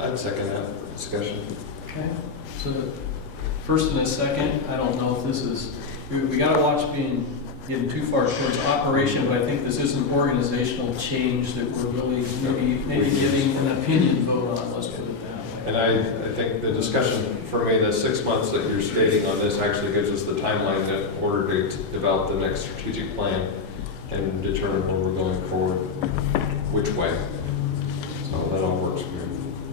I'd second that for discussion. Okay. So first and a second, I don't know if this is, we got to watch getting too far towards operation, but I think this is an organizational change that we're really maybe giving an opinion vote on, let's put it that way. And I think the discussion for me, the 6 months that you're stating on this actually gives us the timeline in order to develop the next strategic plan and determine where we're going forward, which way. So that all works for me.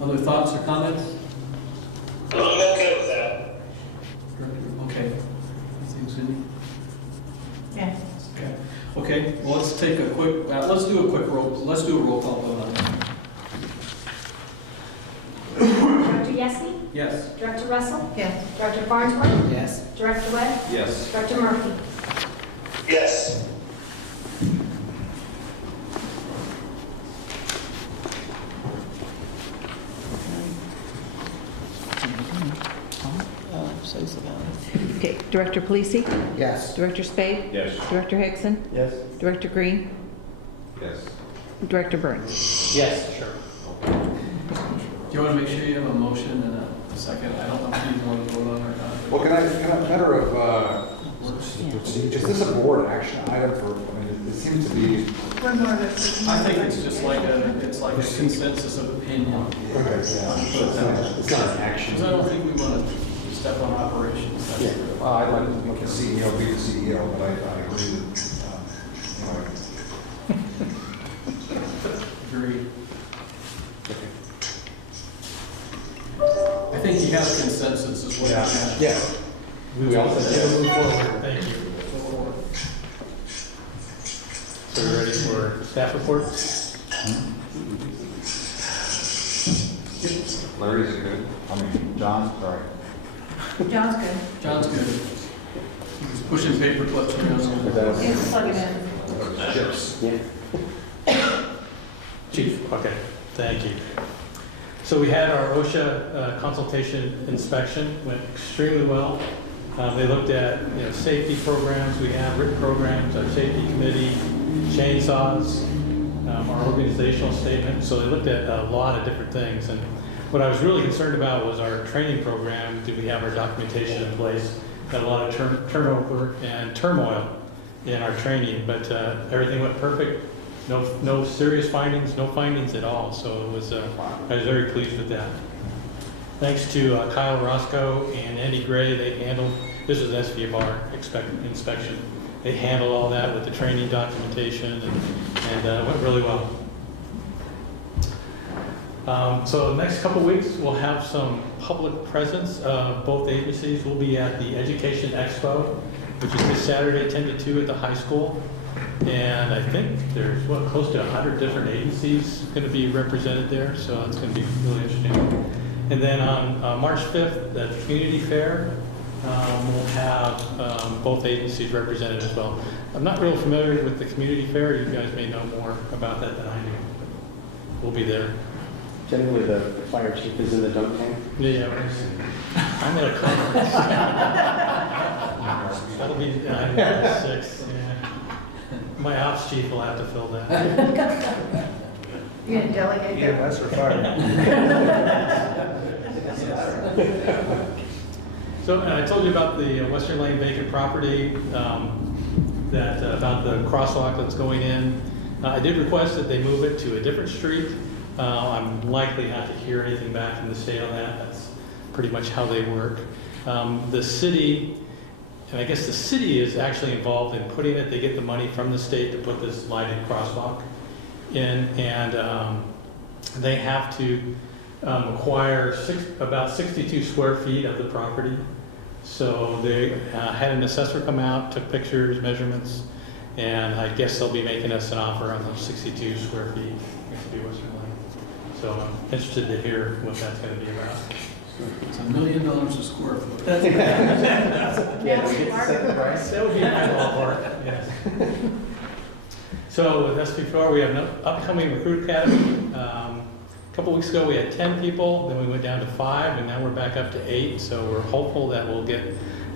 Other thoughts or comments? I'm okay with that. Okay. Anything, Cindy? Yeah. Okay. Okay, well, let's take a quick, let's do a roll call vote on that. Director Yesney? Yes. Director Russell? Yes. Director Farnsworth? Yes? Director Webb? Yes. Director Murphy? Yes. Okay, Director Polisi? Yes. Director Spade? Yes. Director Hickson? Yes? Director Green? Yes. Director Burns? Yes, sure. Do you want to make sure you have a motion and a second? I don't know if you want to vote on it or not. Well, can I matter of, is this a board action item for, I mean, it seems to be. One more of this. I think it's just like a consensus of opinion. Okay, yeah. It's not an action. Because I don't think we want to step on operations. That's Yeah. true. Well, I'd like to let the CEO be the CEO, but I agree that, Agreed. I think you have consensus is what you have. Yeah. We all said yes. Thank you. So we're ready for staff reports? Larry's good. I mean, John, sorry. John's good. John's good. He's pushing paper clips around. It's plug it in. Chips. Yeah. Chief, okay, thank you. So we had our OSHA consultation inspection, went extremely well. They looked at, safety programs, we have written programs, our safety committee, chainsaws, our organizational statement. So they looked at a lot of different things. And what I was really concerned about was our training program. Do we have our documentation in place? Had a lot of turnover and turmoil in our training, but everything went perfect. No serious findings, no findings at all. So it was, I was very pleased with that. Thanks to Kyle Roscoe and Andy Gray, they handled, this was an SVFR inspection. They handled all that with the training documentation and it went really well. So the next couple weeks, we'll have some public presence. Both agencies will be at the Education Expo, which is this Saturday, 10 to 2 at the high school. And I think there's, close to 100 different agencies going to be represented there, so it's going to be really interesting. And then on March 5th, at the community fair, we'll have both agencies represented as well. I'm not real familiar with the community fair. You guys may know more about that than I do. But we'll be there. Generally, the fire chief is in the dunk tank. Yeah, I'm at a conference. That'll be 6. Yeah. My ops chief will have to fill that. You gonna delegate Yeah, that? that's for fire. So I told you about the Western Lane vacant property, about the crosswalk that's going in. I did request that they move it to a different street. I'm likely not to hear anything back from the state on that. That's pretty much how they work. The city, and I guess the city is actually involved in putting it. They get the money from the state to put this lighted crosswalk in, and they have to acquire about 62 square feet of the property. So they had an assessor come out, took pictures, measurements, and I guess they'll be making us an offer on those 62 square feet. It's to be Western Lane. So I'm interested to hear what that's going to be about. It's $1 million a square foot. Yeah, we get to set the price. That would be my ballpark, yes. So with SB4, we have an upcoming recruit academy. A couple weeks ago, we had 10 people, then we went down to 5, and now we're back up to 8. So we're hopeful that we'll get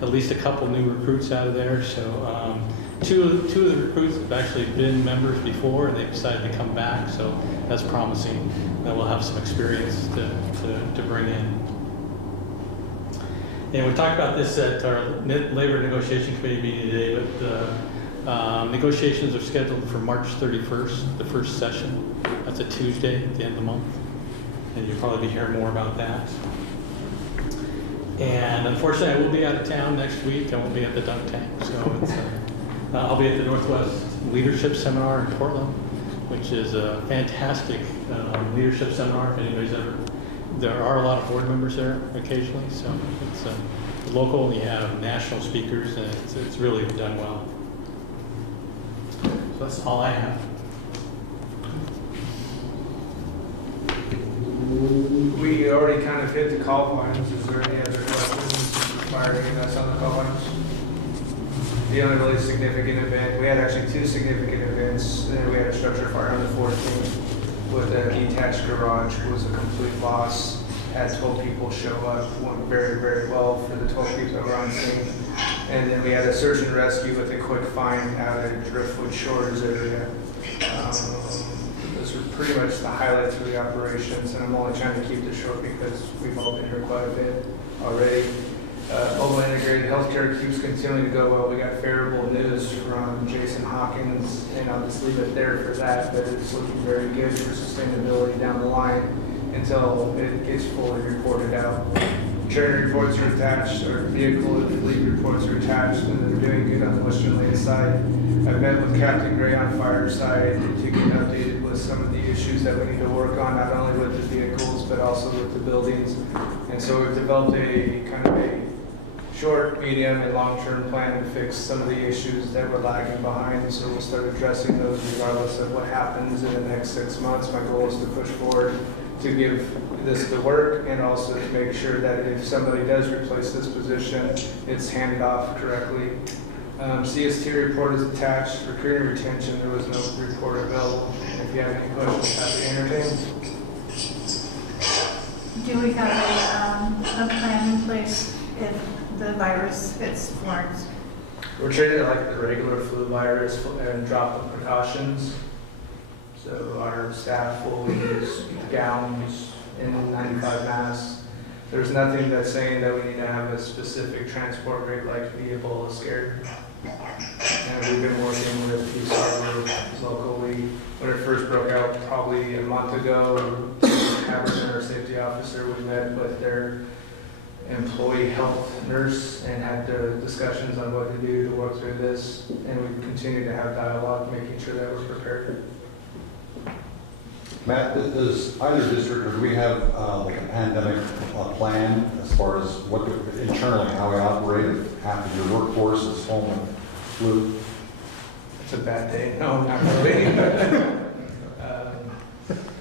at least a couple new recruits out of there. So two of the recruits have actually been members before, and they've decided to come back. So that's promising that we'll have some experience to bring in. And we talked about this at our labor negotiation committee meeting today, but negotiations are scheduled for March 31st, the first session. That's a Tuesday at the end of the month. And you'll probably be hearing more about that. And unfortunately, I will be out of town next week. I won't be at the dunk tank. So it's, I'll be at the Northwest Leadership Seminar in Portland, which is a fantastic leadership seminar if anybody's ever. There are a lot of board members there occasionally, so it's local, and you have national speakers, and it's really done well. So that's all I have. We already kind of hit the call volumes. Is there any other questions requiring us on the call volumes? The only really significant event, we had actually 2 significant events. We had a structure fire on the 14th with a detached garage. It was a complete loss. Had 12 people show up. Went very, very well for the 12 people that were on scene. And then we had a search and rescue with a quick find out at Driftwood Shores area. Those were pretty much the highlights of the operations, and I'm only trying to keep this short because we've all been here quite a bit already. Mobile integrated healthcare keeps continuing to go well. We got favorable news from Jason Hawkins, and I'll just leave it there for that, but it's looking very good for sustainability down the line until it gets fully reported out. Training reports are attached, our vehicle and fleet reports are attached, and they're doing good on the Western Lane side. I've met with Captain Gray on fire side to get updated with some of the issues that we need to work on, not only with the vehicles, but also with the buildings. And so we've developed a kind of a short, medium, and long-term plan to fix some of the issues that we're lagging behind. So we'll start addressing those regardless of what happens in the next 6 months. My goal is to push forward to give this the work, and also to make sure that if somebody does replace this position, it's handed off correctly. CST report is attached. Recruiting retention, there was no report available. If you have any questions, happy to entertain. Do we have a plan in place if the virus hits Florence? We're treating it like the regular flu virus and dropping precautions. So our staff will use gowns, N95 masks. There's nothing that's saying that we need to have a specific transport rate like the Ebola scare. And we've been working with Peace Harbor locally. When it first broke out, probably a month ago, Haberman, our safety officer, we met with their employee health nurse and had discussions on what to do to work through this. And we continue to have dialogue, making sure that we're prepared. Matt, does either district, or do we have like a pandemic plan as far as what internally how we operate if half of your workforce is home with flu? It's a bad day. No, not really.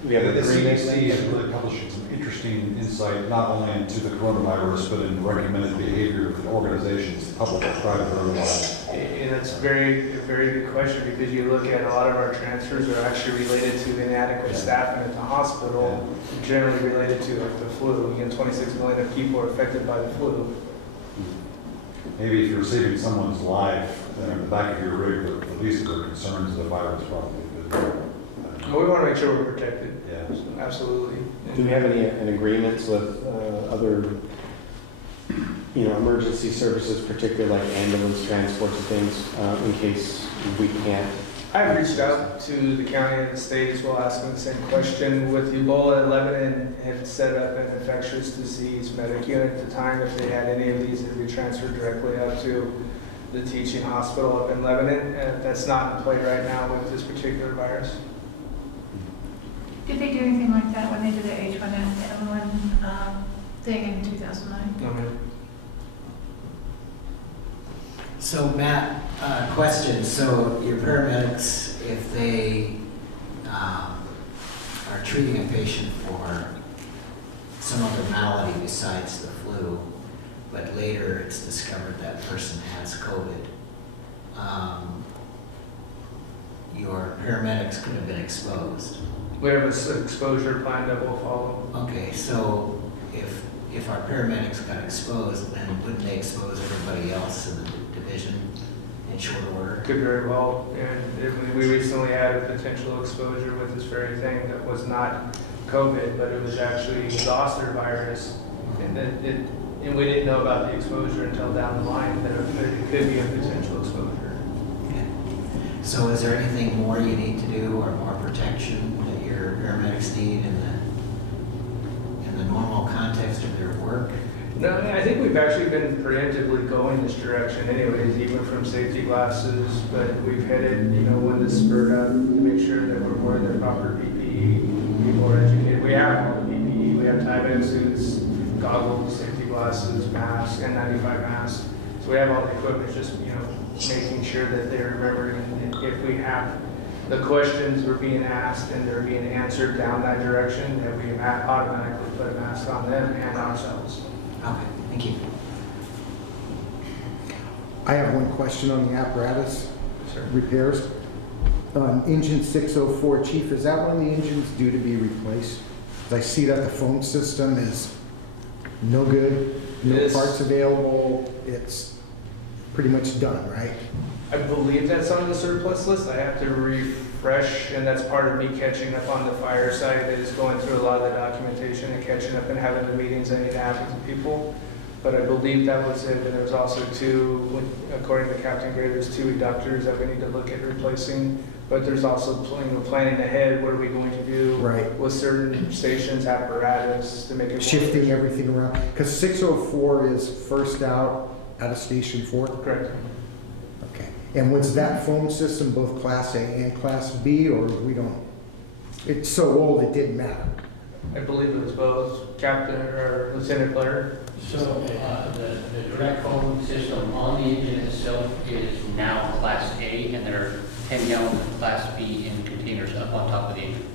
We have The a agreement. CDC has really published some interesting insight, not only into the coronavirus, but in recommended behavior of organizations, public or private or otherwise. And that's a very good question, because you look at a lot of our transfers are actually related to inadequate staffing at the hospital, generally related to like the flu. Again, 26 million of people are affected by the flu. Maybe if you're saving someone's life, then in the back of your rig, the least their concerns of the virus probably. We want to make sure we're protected. Yeah. Absolutely. Do we have any agreements with other, emergency services, particularly like ambulance transports and things, in case we can't? I've reached out to the county and the state as well, asking the same question. With Ebola, Lebanon had set up an infectious disease medic unit at the time. If they had any of these, it would be transferred directly up to the teaching hospital up in Lebanon. And that's not in play right now with this particular virus. Did they do anything like that when they did the H1N1 thing in 2009? No, ma'am. So Matt, question, so your paramedics, if they are treating a patient for some other malady besides the flu, but later it's discovered that person has COVID, your paramedics could have been exposed. We have an exposure plan that will follow. Okay, so if our paramedics got exposed, then wouldn't they expose everybody else in the division in short order? Could very well. And we recently had a potential exposure with this very thing that was not COVID, but it was actually zoster virus. And we didn't know about the exposure until down the line that it could be a potential exposure. Okay. So is there anything more you need to do or more protection that your paramedics need in the normal context of their work? No, I think we've actually been preemptively going this direction anyways, even from safety glasses, but we've headed, when this spurred up, to make sure that we're wearing the proper PPE, people are educated. We have all the PPE, we have tie-dye suits, goggles, safety glasses, masks, N95 masks. So we have all the equipment, just, making sure that they're remembering, and if we have the questions were being asked and they're being answered down that direction, that we automatically put a mask on them and ourselves. Okay, thank you. I have one question on the apparatus Sure. repairs. Engine 604, Chief, is that one of the engines due to be replaced? 'Cause I see that the phone system is no good, no Yes. parts available, it's pretty much done, right? I believe that's on the surplus list. I have to refresh, and that's part of me catching up on the fire side, is going through a lot of the documentation and catching up and having the meetings I need to have with the people. But I believe that was it, and there's also according to Captain Gray, there's 2 reductors that we need to look at replacing. But there's also planning ahead, what are we going to do Right. with certain stations, apparatus to make it more Shifting efficient. everything around, because 604 is first out of Station 4? Correct. Okay. And was that phone system both Class A and Class B, or we don't? It's so old it didn't matter. I believe it was both Captain or Lieutenant Blair. So the direct phone system on the engine itself is now Class A, and there are 10 gallons of Class B in containers up on top of the engine.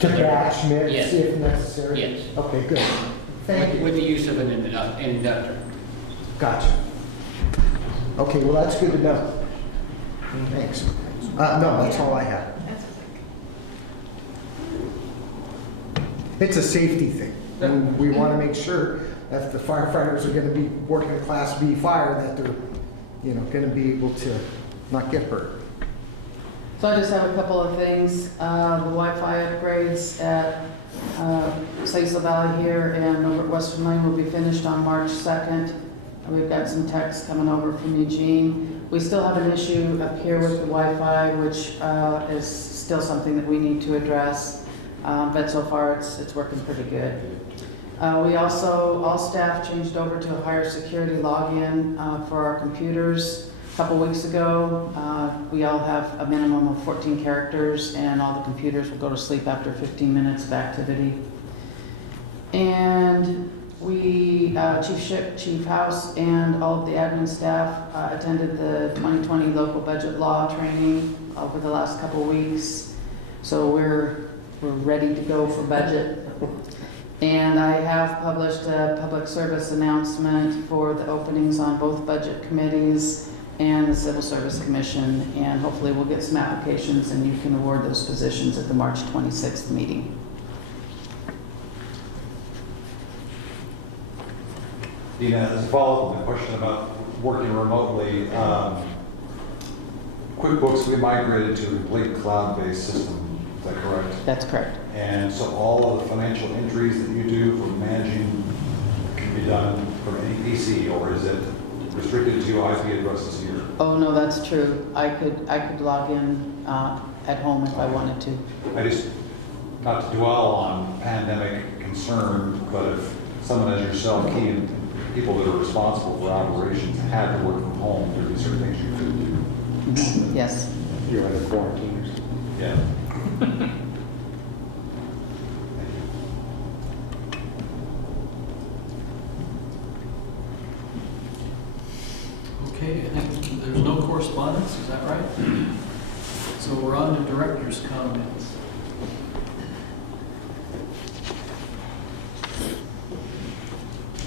To batch mix Yes. if necessary? Yes. Okay, good. Thank you. With the use of an inductor. Gotcha. Okay, well, that's good to know. Thanks. No, that's all I have. It's a safety thing. And we want to make sure that if the firefighters are going to be working a Class B fire, that they're, going to be able to not get hurt. So I just have a couple of things. The Wi-Fi upgrades at Cecil Valley here and over at Western Lane will be finished on March 2nd. We've got some texts coming over from Eugene. We still have an issue up here with the Wi-Fi, which is still something that we need to address. But so far it's working pretty good. We also, all staff changed over to a higher security login for our computers. A couple weeks ago, we all have a minimum of 14 characters, and all the computers will go to sleep after 15 minutes of activity. And we, Chief House and all of the admin staff attended the 2020 local budget law training over the last couple weeks. So we're ready to go for budget. And I have published a public service announcement for the openings on both budget committees and the Civil Service Commission, and hopefully we'll get some applications and you can award those positions at the March 26th meeting. Dina, as a follow-up to the question about working remotely, QuickBooks, we migrated to a complete cloud-based system, is that correct? That's correct. And so all of the financial entries that you do for managing can be done from any PC, or is it restricted to IP addresses here? Oh, no, that's true. I could log in at home if I wanted to. I just, not to dwell on pandemic concern, but if someone as yourself, key and people that are responsible for operations had to work from home, there'd be certain things you couldn't do. Yes. You're in the quarantiners. Yeah. Okay, I think there's no correspondence, is that right? So we're on to director's comments.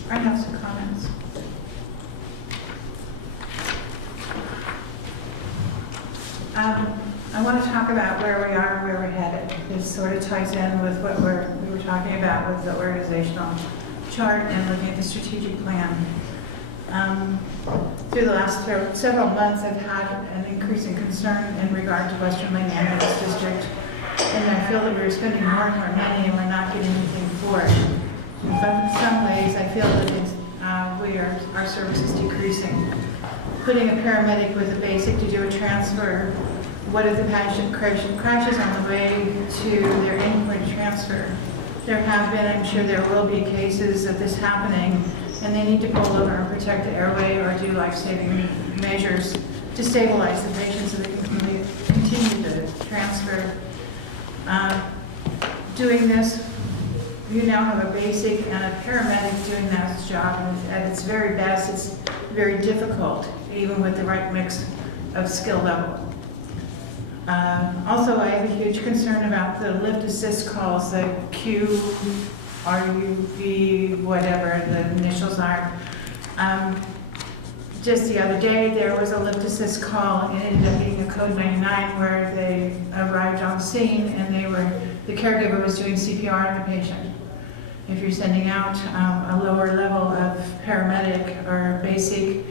I have some comments. I want to talk about where we are and where we're headed. This sort of ties in with what we were talking about with the organizational chart and looking at the strategic plan. Through the last several months, I've had an increasing concern in regard to Western Lane Ambulance District, and I feel that we're spending more and more money and we're not getting anything for it. But in some ways, I feel that our service is decreasing. Putting a paramedic with a basic to do a transfer, what if the patient crashes on the way to their endpoint transfer? There have been, I'm sure there will be cases of this happening, and they need to pull over and protect the airway or do life-saving measures to stabilize the patient so they can continue the transfer. Doing this, you now have a basic and a paramedic doing that job, and at its very best, it's very difficult, even with the right mix of skill level. Also, I have a huge concern about the lift assist calls, the QRUV, whatever the initials are. Just the other day, there was a lift assist call, and it ended up being a code 99 where they arrived on scene and the caregiver was doing CPR on the patient. If you're sending out a lower level of paramedic or basic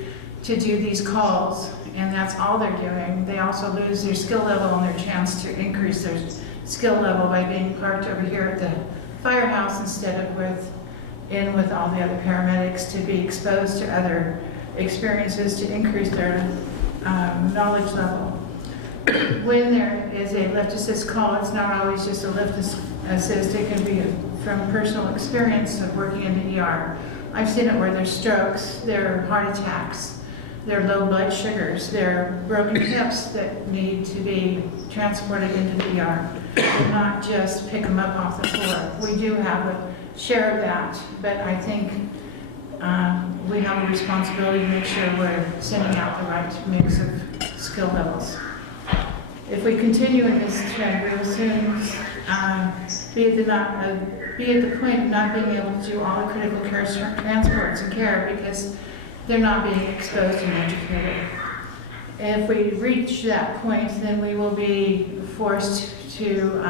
to do these calls, and that's all they're doing, they also lose their skill level and their chance to increase their skill level by being parked over here at the firehouse instead of with all the other paramedics to be exposed to other experiences to increase their knowledge level. When there is a lift assist call, it's not always just a lift assist, it can be from personal experience of working in the ER. I've seen it where there's strokes, there are heart attacks, there are low blood sugars, there are broken hips that need to be transported into the ER, and not just pick them up off the floor. We do have a share of that, but I think we have a responsibility to make sure we're sending out the right mix of skill levels. If we continue in this trend, we will soon be at the point of not being able to do all the critical care transports and care because they're not being exposed and educated. If we reach that point, then we will be forced to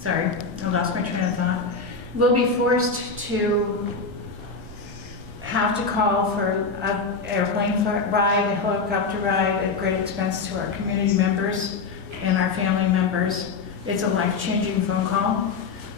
sorry, I lost my train of thought. We'll be forced to have to call for an airplane ride, a helicopter ride at great expense to our community members and our family members. It's a life-changing phone call.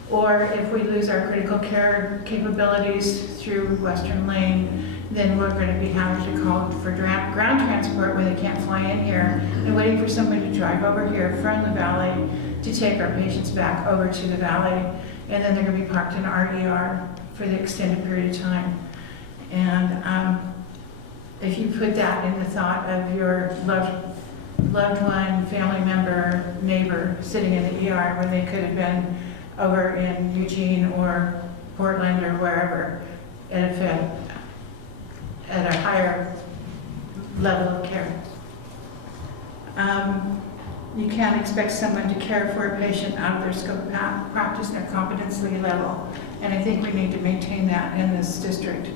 Or if we lose our critical care capabilities through Western Lane, then we're going to be having to call for ground transport when they can't fly in here and waiting for somebody to drive over here from the valley to take our patients back over to the valley, and then they're going to be parked in our ER for the extended period of time. And if you put that in the thought of your loved one, family member, neighbor sitting in the ER when they could have been over in Eugene or Portland or wherever at a higher level of care. You can't expect someone to care for a patient out of their scope of practice and their competency level, and I think we need to maintain that in this district.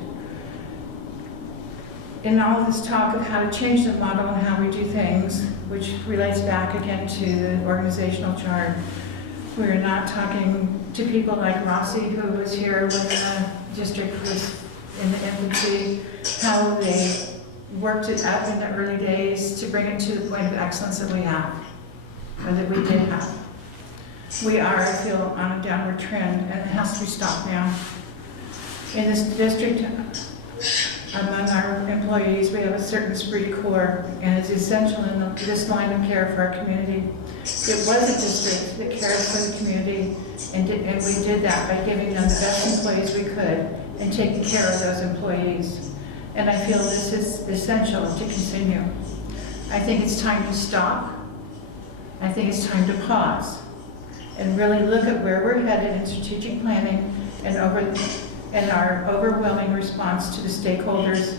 In all of this talk of how to change the model and how we do things, which relates back again to the organizational chart, we're not talking to people like Rossi, who was here when the district was in the infancy, how they worked it out in the early days to bring it to the point of excellence that we have, or that we did have. We are, I feel, on a downward trend, and it has to be stopped now. In this district, among our employees, we have a certain esprit de corps, and it's essential in this line of care for our community. It was a district that cared for the community, and we did that by giving them the best employees we could and taking care of those employees. And I feel this is essential to continue. I think it's time to stop. I think it's time to pause and really look at where we're headed in strategic planning and our overwhelming response to the stakeholders.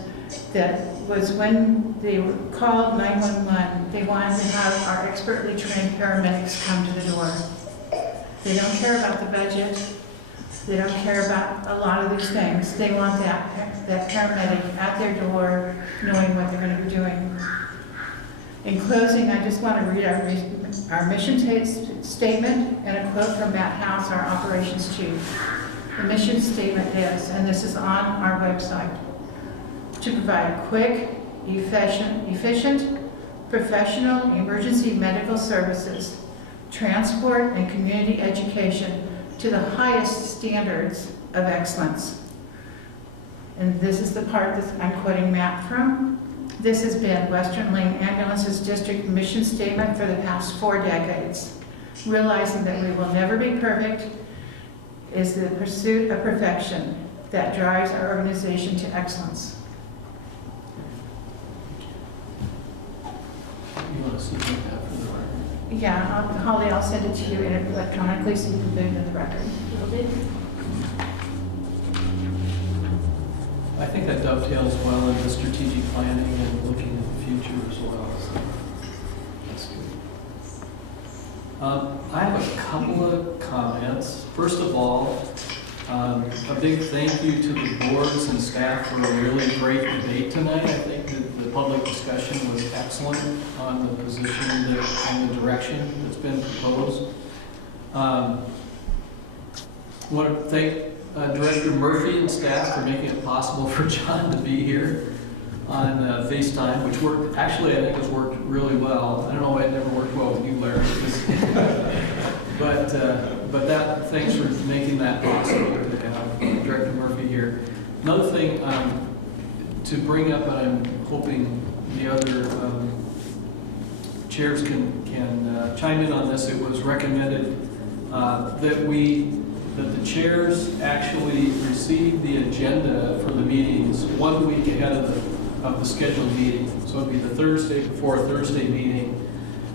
That was when they called 911, they wanted to have our expertly trained paramedics come to the door. They don't care about the budget. They don't care about a lot of these things. They want that paramedic at their door knowing what they're going to be doing. In closing, I just want to read our mission statement and a quote from Matt House, our operations chief. The mission statement is, and this is on our website, to provide quick, efficient, professional emergency medical services, transport, and community education to the highest standards of excellence. And this is the part that I'm quoting Matt from. This has been Western Lane Ambulance's district mission statement for the past 4 decades. Realizing that we will never be perfect is the pursuit of perfection that drives our organization to excellence. You want to see that for the record? Yeah, Holly, I'll send it to you electronically so you can put it in the record. I think that dovetails well into strategic planning and looking at the future as well. So that's good. I have a couple of comments. First of all, a big thank you to the boards and staff for a really great debate tonight. I think that the public discussion was excellent on the position and the direction that's been proposed. I want to thank Director Murphy and staff for making it possible for John to be here on FaceTime, which worked, actually I think it's worked really well. I don't know why it never worked well with you, Larry. But that, thanks for making that possible to have Director Murphy here. Another thing to bring up, and I'm hoping the other chairs can chime in on this. It was recommended that the chairs actually receive the agenda for the meetings 1 week ahead of the scheduled meeting. So it'd be the Thursday before a Thursday meeting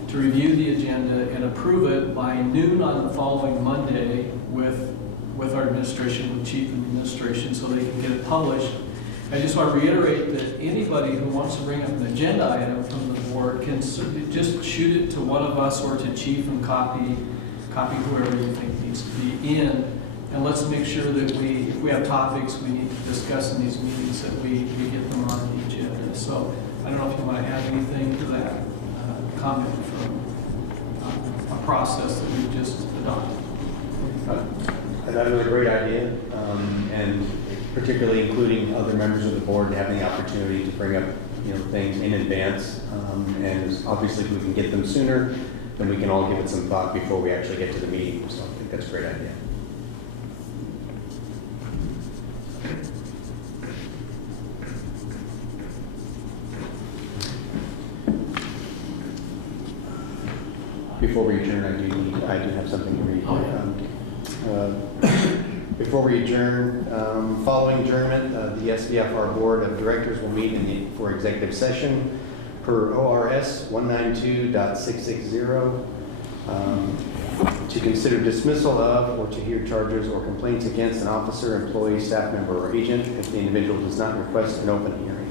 to review the agenda and approve it by noon on the following Monday with our administration, with chief administration, so they can get it published. I just want to reiterate that anybody who wants to bring up an agenda item from the board can just shoot it to one of us or to chief and copy whoever you think needs to be in, and let's make sure that if we have topics we need to discuss in these meetings, that we get them on the agenda. So I don't know if you want to add anything to that comment from a process that we just adopted. I thought it was a great idea, and particularly including other members of the board and having the opportunity to bring up things in advance. And obviously, if we can get them sooner, then we can all give it some thought before we actually get to the meeting. So I think that's a great idea. Before we adjourn, I do have something to read. Before we adjourn, following adjournment, the SVFR Board of Directors will meet for executive session per ORS 192.660 to consider dismissal of or to hear charges or complaints against an officer, employee, staff member, or agent if the individual does not request an open hearing.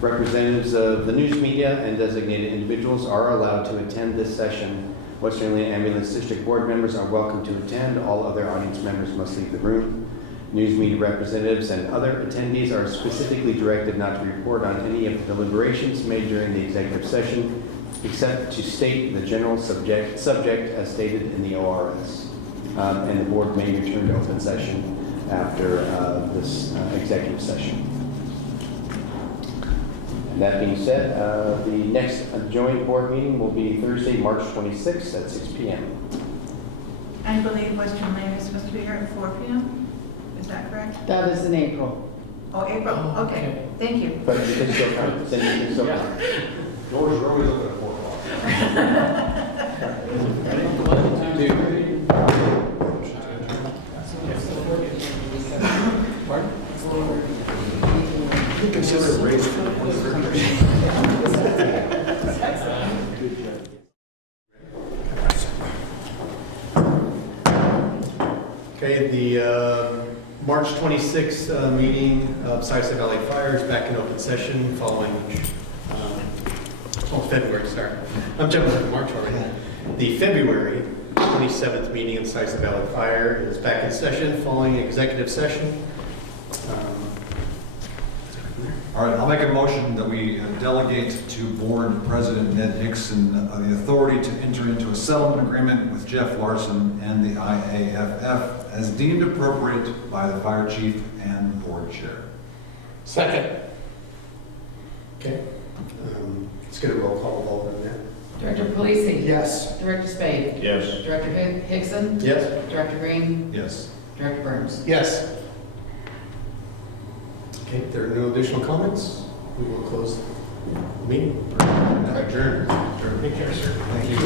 Representatives of the news media and designated individuals are allowed to attend this session. Western Lane Ambulance District Board members are welcome to attend. All other audience members must leave the room. News media representatives and other attendees are specifically directed not to report on any of the deliberations made during the executive session, except to state the general subject as stated in the ORS. And the board may return to open session after this executive session. And that being said, the next joint board meeting will be Thursday, March 26th at 6 p.m. I believe Western Maine is supposed to be here at 4 p.m. Is that correct? That is in April. Oh, April, okay, thank you. But you can still come. Then you can still come. Doors are always open at 4 o'clock. Consider a raise for the board of Okay, the March 26th meeting of Syosset Valley Fire is back in open session following, February, sorry. I'm jumping to March already. The February 27th meeting of Syosset Valley Fire is back in session following executive session. All right, I'll make a motion that we delegate to Board President Ned Hickson the authority to enter into a settlement agreement with Jeff Larson and the IAFF as deemed appropriate by the fire chief and board chair. Second. Okay. Let's get a roll call vote on that. Director Polisi? Yes. Director Spade? Yes. Director Hickson? Yes. Director Green? Yes. Director Burns? Yes. Okay, if there are no additional comments, we will close the meeting. Adjourn. Take care, sir. Thank you.